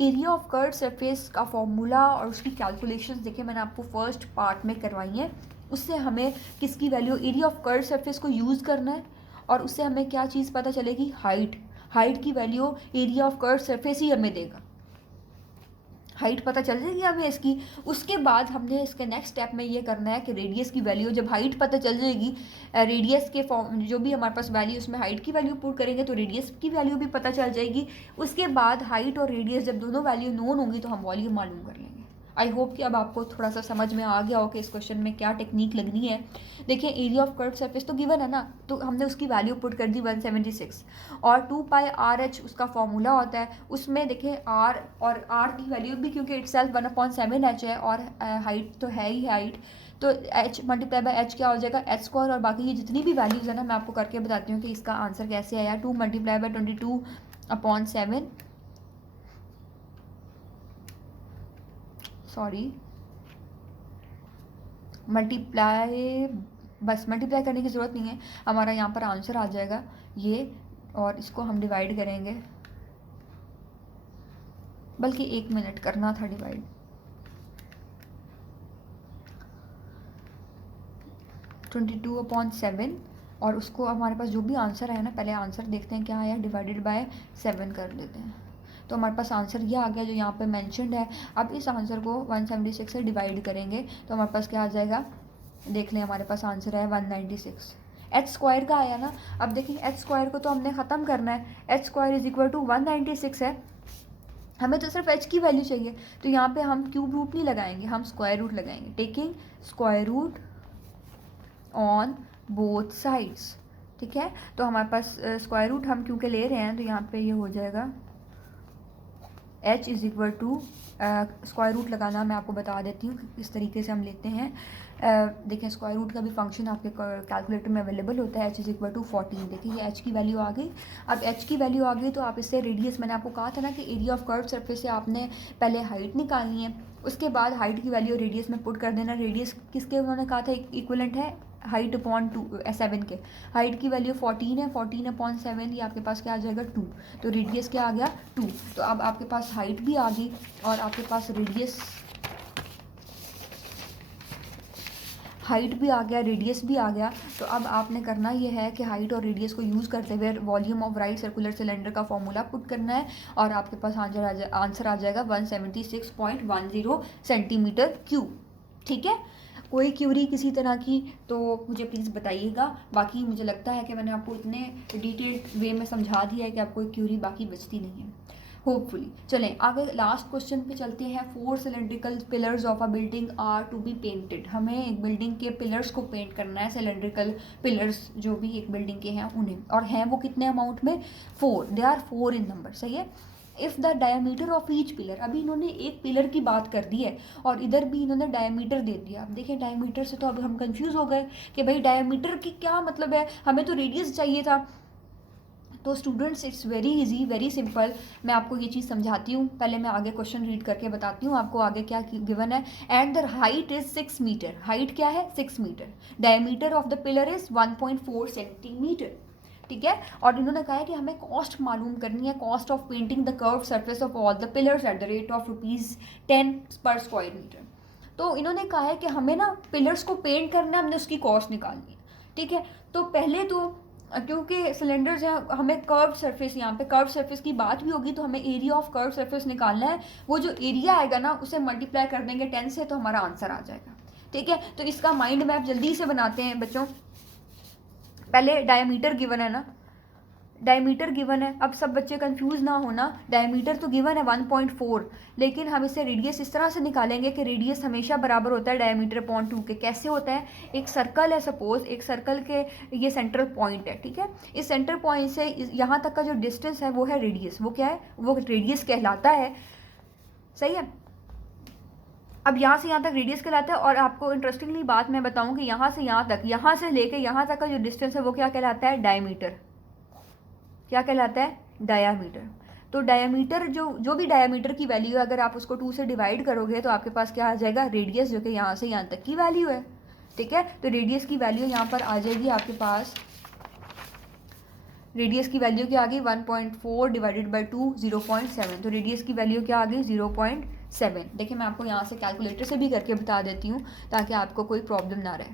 एरिया ऑफ कर्व सरफेस का फॉर्मूला और उसकी कैलकुलेशंस देखिए मैंने आपको फर्स्ट पार्ट में करवाई हैं। उससे हमें किसकी value, area of curve surface को यूज़ करना है, और उससे हमें क्या चीज़ पता चलेगी, हाइट। हाइट की value area of curve surface ही हमें देगा, हाइट पता चल जाएगी हमें इसकी। उसके बाद हमने इसके नेक्स्ट स्टेप में ये करना है कि रेडियस की वैल्यू, जब हाइट पता चल जाएगी, रेडियस के फॉर्म जो भी हमारे पास वैल्यू, उसमें हाइट की वैल्यू पुट करेंगे तो रेडियस की वैल्यू भी पता चल जाएगी। उसके बाद हाइट और रेडियस जब दोनों वैल्यू नोन होंगी तो हम वॉल्यूम मालूम कर लेंगे। आई होप कि अब आपको थोड़ा सा समझ में आ गया हो कि इस क्वेश्चन में क्या टेक्निक लगनी है। देखिए एरिया ऑफ कर्व सरफेस तो गिवन है ना, तो हमने उसकी वैल्यू पुट कर दी 176, और 2 पाई आर एच उसका फॉर्मूला होता है। उसमें देखिए आर, और आर की वैल्यू भी क्योंकि इटसेल्फ 1/7 h है, और हाइट तो है ही हाइट, तो h मल्टीप्लाई बाई h क्या हो जाएगा, h स्क्वायर। और बाकी ये जितनी भी वैल्यूज़ है ना, मैं आपको करके बताती हूँ कि इसका आंसर कैसे आया। 2 मल्टीप्लाई बाई 22/7, सॉरी मल्टीप्लाई, बस मल्टीप्लाई करने की ज़रूरत नहीं है, हमारा यहाँ पर आंसर आ जाएगा ये, और इसको हम डिवाइड करेंगे, बल्कि 1 मिनट करना था डिवाइड। 22/7, और उसको हमारे पास जो भी आंसर आया ना, पहले आंसर देखते हैं क्या आया, डिवाइडेड बाय 7 कर देते हैं। तो हमारे पास आंसर ये आ गया जो यहाँ पे मेंशन्ड है। अब इस आंसर को 176 से डिवाइड करेंगे तो हमारे पास क्या आ जाएगा, देख लें, हमारे पास आंसर है 196। एच स्क्वायर का आया ना। अब देखिए एच स्क्वायर को तो हमने ख़त्म करना है, h square is equal to 196 है, हमें तो सिर्फ एच की वैल्यू चाहिए। तो यहाँ पे हम क्यूब रूट नहीं लगाएंगे, हम स्क्वायर रूट लगाएंगे, taking square root on both sides. ठीक है, तो हमारे पास स्क्वायर रूट हम क्योंकि ले रहे हैं, तो यहाँ पे ये हो जाएगा h is equal to, square root लगाना मैं आपको बता देती हूँ इस तरीके से हम लेते हैं। देखें स्क्वायर रूट का भी फंक्शन आपके कैलकुलेटर में अवेलेबल होता है, h इज़ इक्वल टू 14। देखिए ये h की वैल्यू आ गई। अब h की वैल्यू आ गई तो आप इससे रेडियस, मैंने आपको कहा था ना कि एरिया ऑफ कर्व सरफेस से आपने पहले हाइट निकालनी है, उसके बाद हाइट की वैल्यू रेडियस में पुट कर देना। रेडियस किसके उन्होंने कहा था इक्विवेलेंट है, हाइट अपॉन 7 के। हाइट की वैल्यू 14 है, 14/7, ये आपके पास क्या आ जाएगा 2। तो रेडियस क्या आ गया 2। तो अब आपके पास हाइट भी आ गई और आपके पास रेडियस, हाइट भी आ गया, रेडियस भी आ गया। तो अब आपने करना ये है कि हाइट और रेडियस को यूज़ करते हुए volume of right circular cylinder का फॉर्मूला पुट करना है, और आपके पास आंसर आ जाएगा 176.10 सेंटीमीटर क्यूब। ठीक है, कोई क्यूरी किसी तरह की तो मुझे प्लीज़ बताइएगा। बाकी मुझे लगता है कि मैंने आपको इतने डिटेल्ड वे में समझा दिया है कि आपको क्यूरी बाकी बचती नहीं है। होपफुली। चलें आगे लास्ट क्वेश्चन पे चलते हैं। 4 cylindrical pillars of a building are to be painted. हमें एक बिल्डिंग के पिलर्स को पेंट करना है, सिलेंड्रिकल पिलर्स जो भी एक बिल्डिंग के हैं उन्हें, और हैं वो कितने अमाउंट में, 4, दे आर 4 इन नंबर, सही है। If the diameter of each pillar, अभी इन्होंने एक पिलर की बात कर दी है और इधर भी इन्होंने डायमीटर दे दिया। अब देखिए डायमीटर से तो अब हम कंफ्यूज हो गए कि भाई डायमीटर की क्या मतलब है, हमें तो रेडियस चाहिए था। तो students it's very easy, very simple. मैं आपको ये चीज़ समझाती हूँ, पहले मैं आगे क्वेश्चन रीड करके बताती हूँ आपको आगे क्या गिवन है। And the height is 6 metre, height क्या है 6 metre, diameter of the pillar is 1.4 centimetre, ठीक है। और इन्होंने कहा है कि हमें कॉस्ट मालूम करनी है, cost of painting the curve surface of all the pillars at the rate of ₹10 पर स्क्वायर मीटर। तो इन्होंने कहा है कि हमें ना पिलर्स को पेंट करना है, हमने उसकी कॉस्ट निकालनी है, ठीक है। तो पहले तो क्योंकि सिलेंडर्स हैं, हमें कर्व सरफेस, यहाँ पे कर्व सरफेस की बात भी होगी तो हमें एरिया ऑफ कर्व सरफेस निकालना है। वो जो एरिया आएगा ना उसे मल्टीप्लाई कर देंगे 10 से, तो हमारा आंसर आ जाएगा, ठीक है। तो इसका माइंड मैप जल्दी से बनाते हैं बच्चों। पहले डायमीटर गिवन है ना, डायमीटर गिवन है। अब सब बच्चे कंफ्यूज ना होना, डायमीटर तो गिवन है 1.4, लेकिन हम इसे रेडियस इस तरह से निकालेंगे कि रेडियस हमेशा बराबर होता है डायमीटर अपॉन 2 के। कैसे होता है, एक सर्कल है, सपोज एक सर्कल के ये सेंट्रल पॉइंट है, ठीक है। इस सेंट्रल पॉइंट से यहाँ तक का जो डिस्टेंस है वो है रेडियस, वो क्या है, वो रेडियस कहलाता है, सही है। अब यहाँ से यहाँ तक रेडियस कहलाता है। और आपको इंटरेस्टिंगली बात मैं बताऊँ कि यहाँ से यहाँ तक, यहाँ से लेके यहाँ तक का जो डिस्टेंस है वो क्या कहलाता है, डायमीटर। क्या कहलाता है, डायामीटर। तो डायामीटर जो भी डायामीटर की वैल्यू है, अगर आप उसको 2 से डिवाइड करोगे तो आपके पास क्या आ जाएगा, रेडियस, जो कि यहाँ से यहाँ तक की वैल्यू है, ठीक है। तो रेडियस की वैल्यू यहाँ पर आ जाएगी आपके पास, रेडियस की वैल्यू क्या आ गई, 1.4 डिवाइडेड बाई 2, 0.7। तो रेडियस की वैल्यू क्या आ गई, 0.7। देखिए मैं आपको यहाँ से कैलकुलेटर से भी करके बता देती हूँ ताकि आपको कोई प्रॉब्लम ना रहे।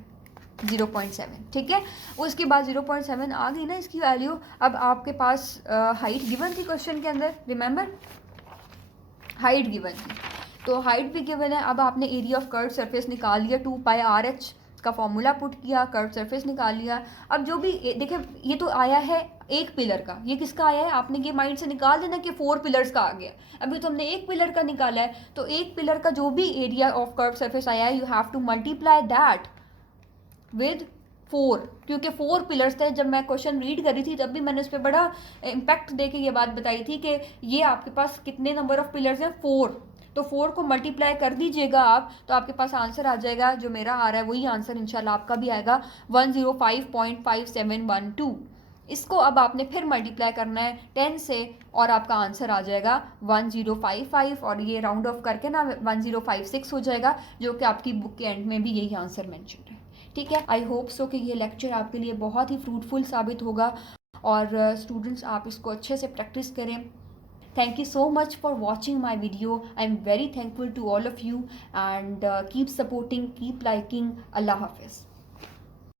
0.7, ठीक है। उसके बाद 0.7 आ गई ना इसकी वैल्यू। अब आपके पास हाइट गिवन थी क्वेश्चन के अंदर, रिमेंबर हाइट गिवन थी, तो हाइट भी गिवन है। अब आपने एरिया ऑफ कर्व सरफेस निकाल लिया, 2πRh का फॉर्मूला पुट किया, कर्व सरफेस निकाल लिया। अब जो भी देखिए ये तो आया है एक पिलर का, ये किसका आया है, आपने ये माइंड से निकाल देना कि 4 पिलर्स का आ गया। अभी तो हमने एक पिलर का निकाला है, तो एक पिलर का जो भी एरिया ऑफ कर्व सरफेस आया है, you have to multiply that with 4, क्योंकि 4 पिलर्स थे। जब मैं क्वेश्चन रीड कर रही थी तब भी मैंने उस पर बड़ा इम्पैक्ट दे के ये बात बताई थी कि ये आपके पास कितने नंबर ऑफ पिलर्स हैं, 4। तो 4 को मल्टीप्लाई कर दीजिएगा आप, तो आपके पास आंसर आ जाएगा, जो मेरा आ रहा है वही आंसर इंशाल्लाह आपका भी आएगा, 105.5712। इसको अब आपने फिर मल्टीप्लाई करना है 10 से और आपका आंसर आ जाएगा 1055, और ये राउंड ऑफ करके ना 1056 हो जाएगा, जो कि आपकी बुक के एंड में भी यही आंसर मेंशन है, ठीक है। आई होप सो कि ये लेक्चर आपके लिए बहुत ही फ्रूटफुल साबित होगा, और स्टूडेंट्स आप इसको अच्छे से प्रैक्टिस करें। Thank you so much for watching my video. I am very thankful to all of you, and keep supporting, keep liking. Allah Hafiz.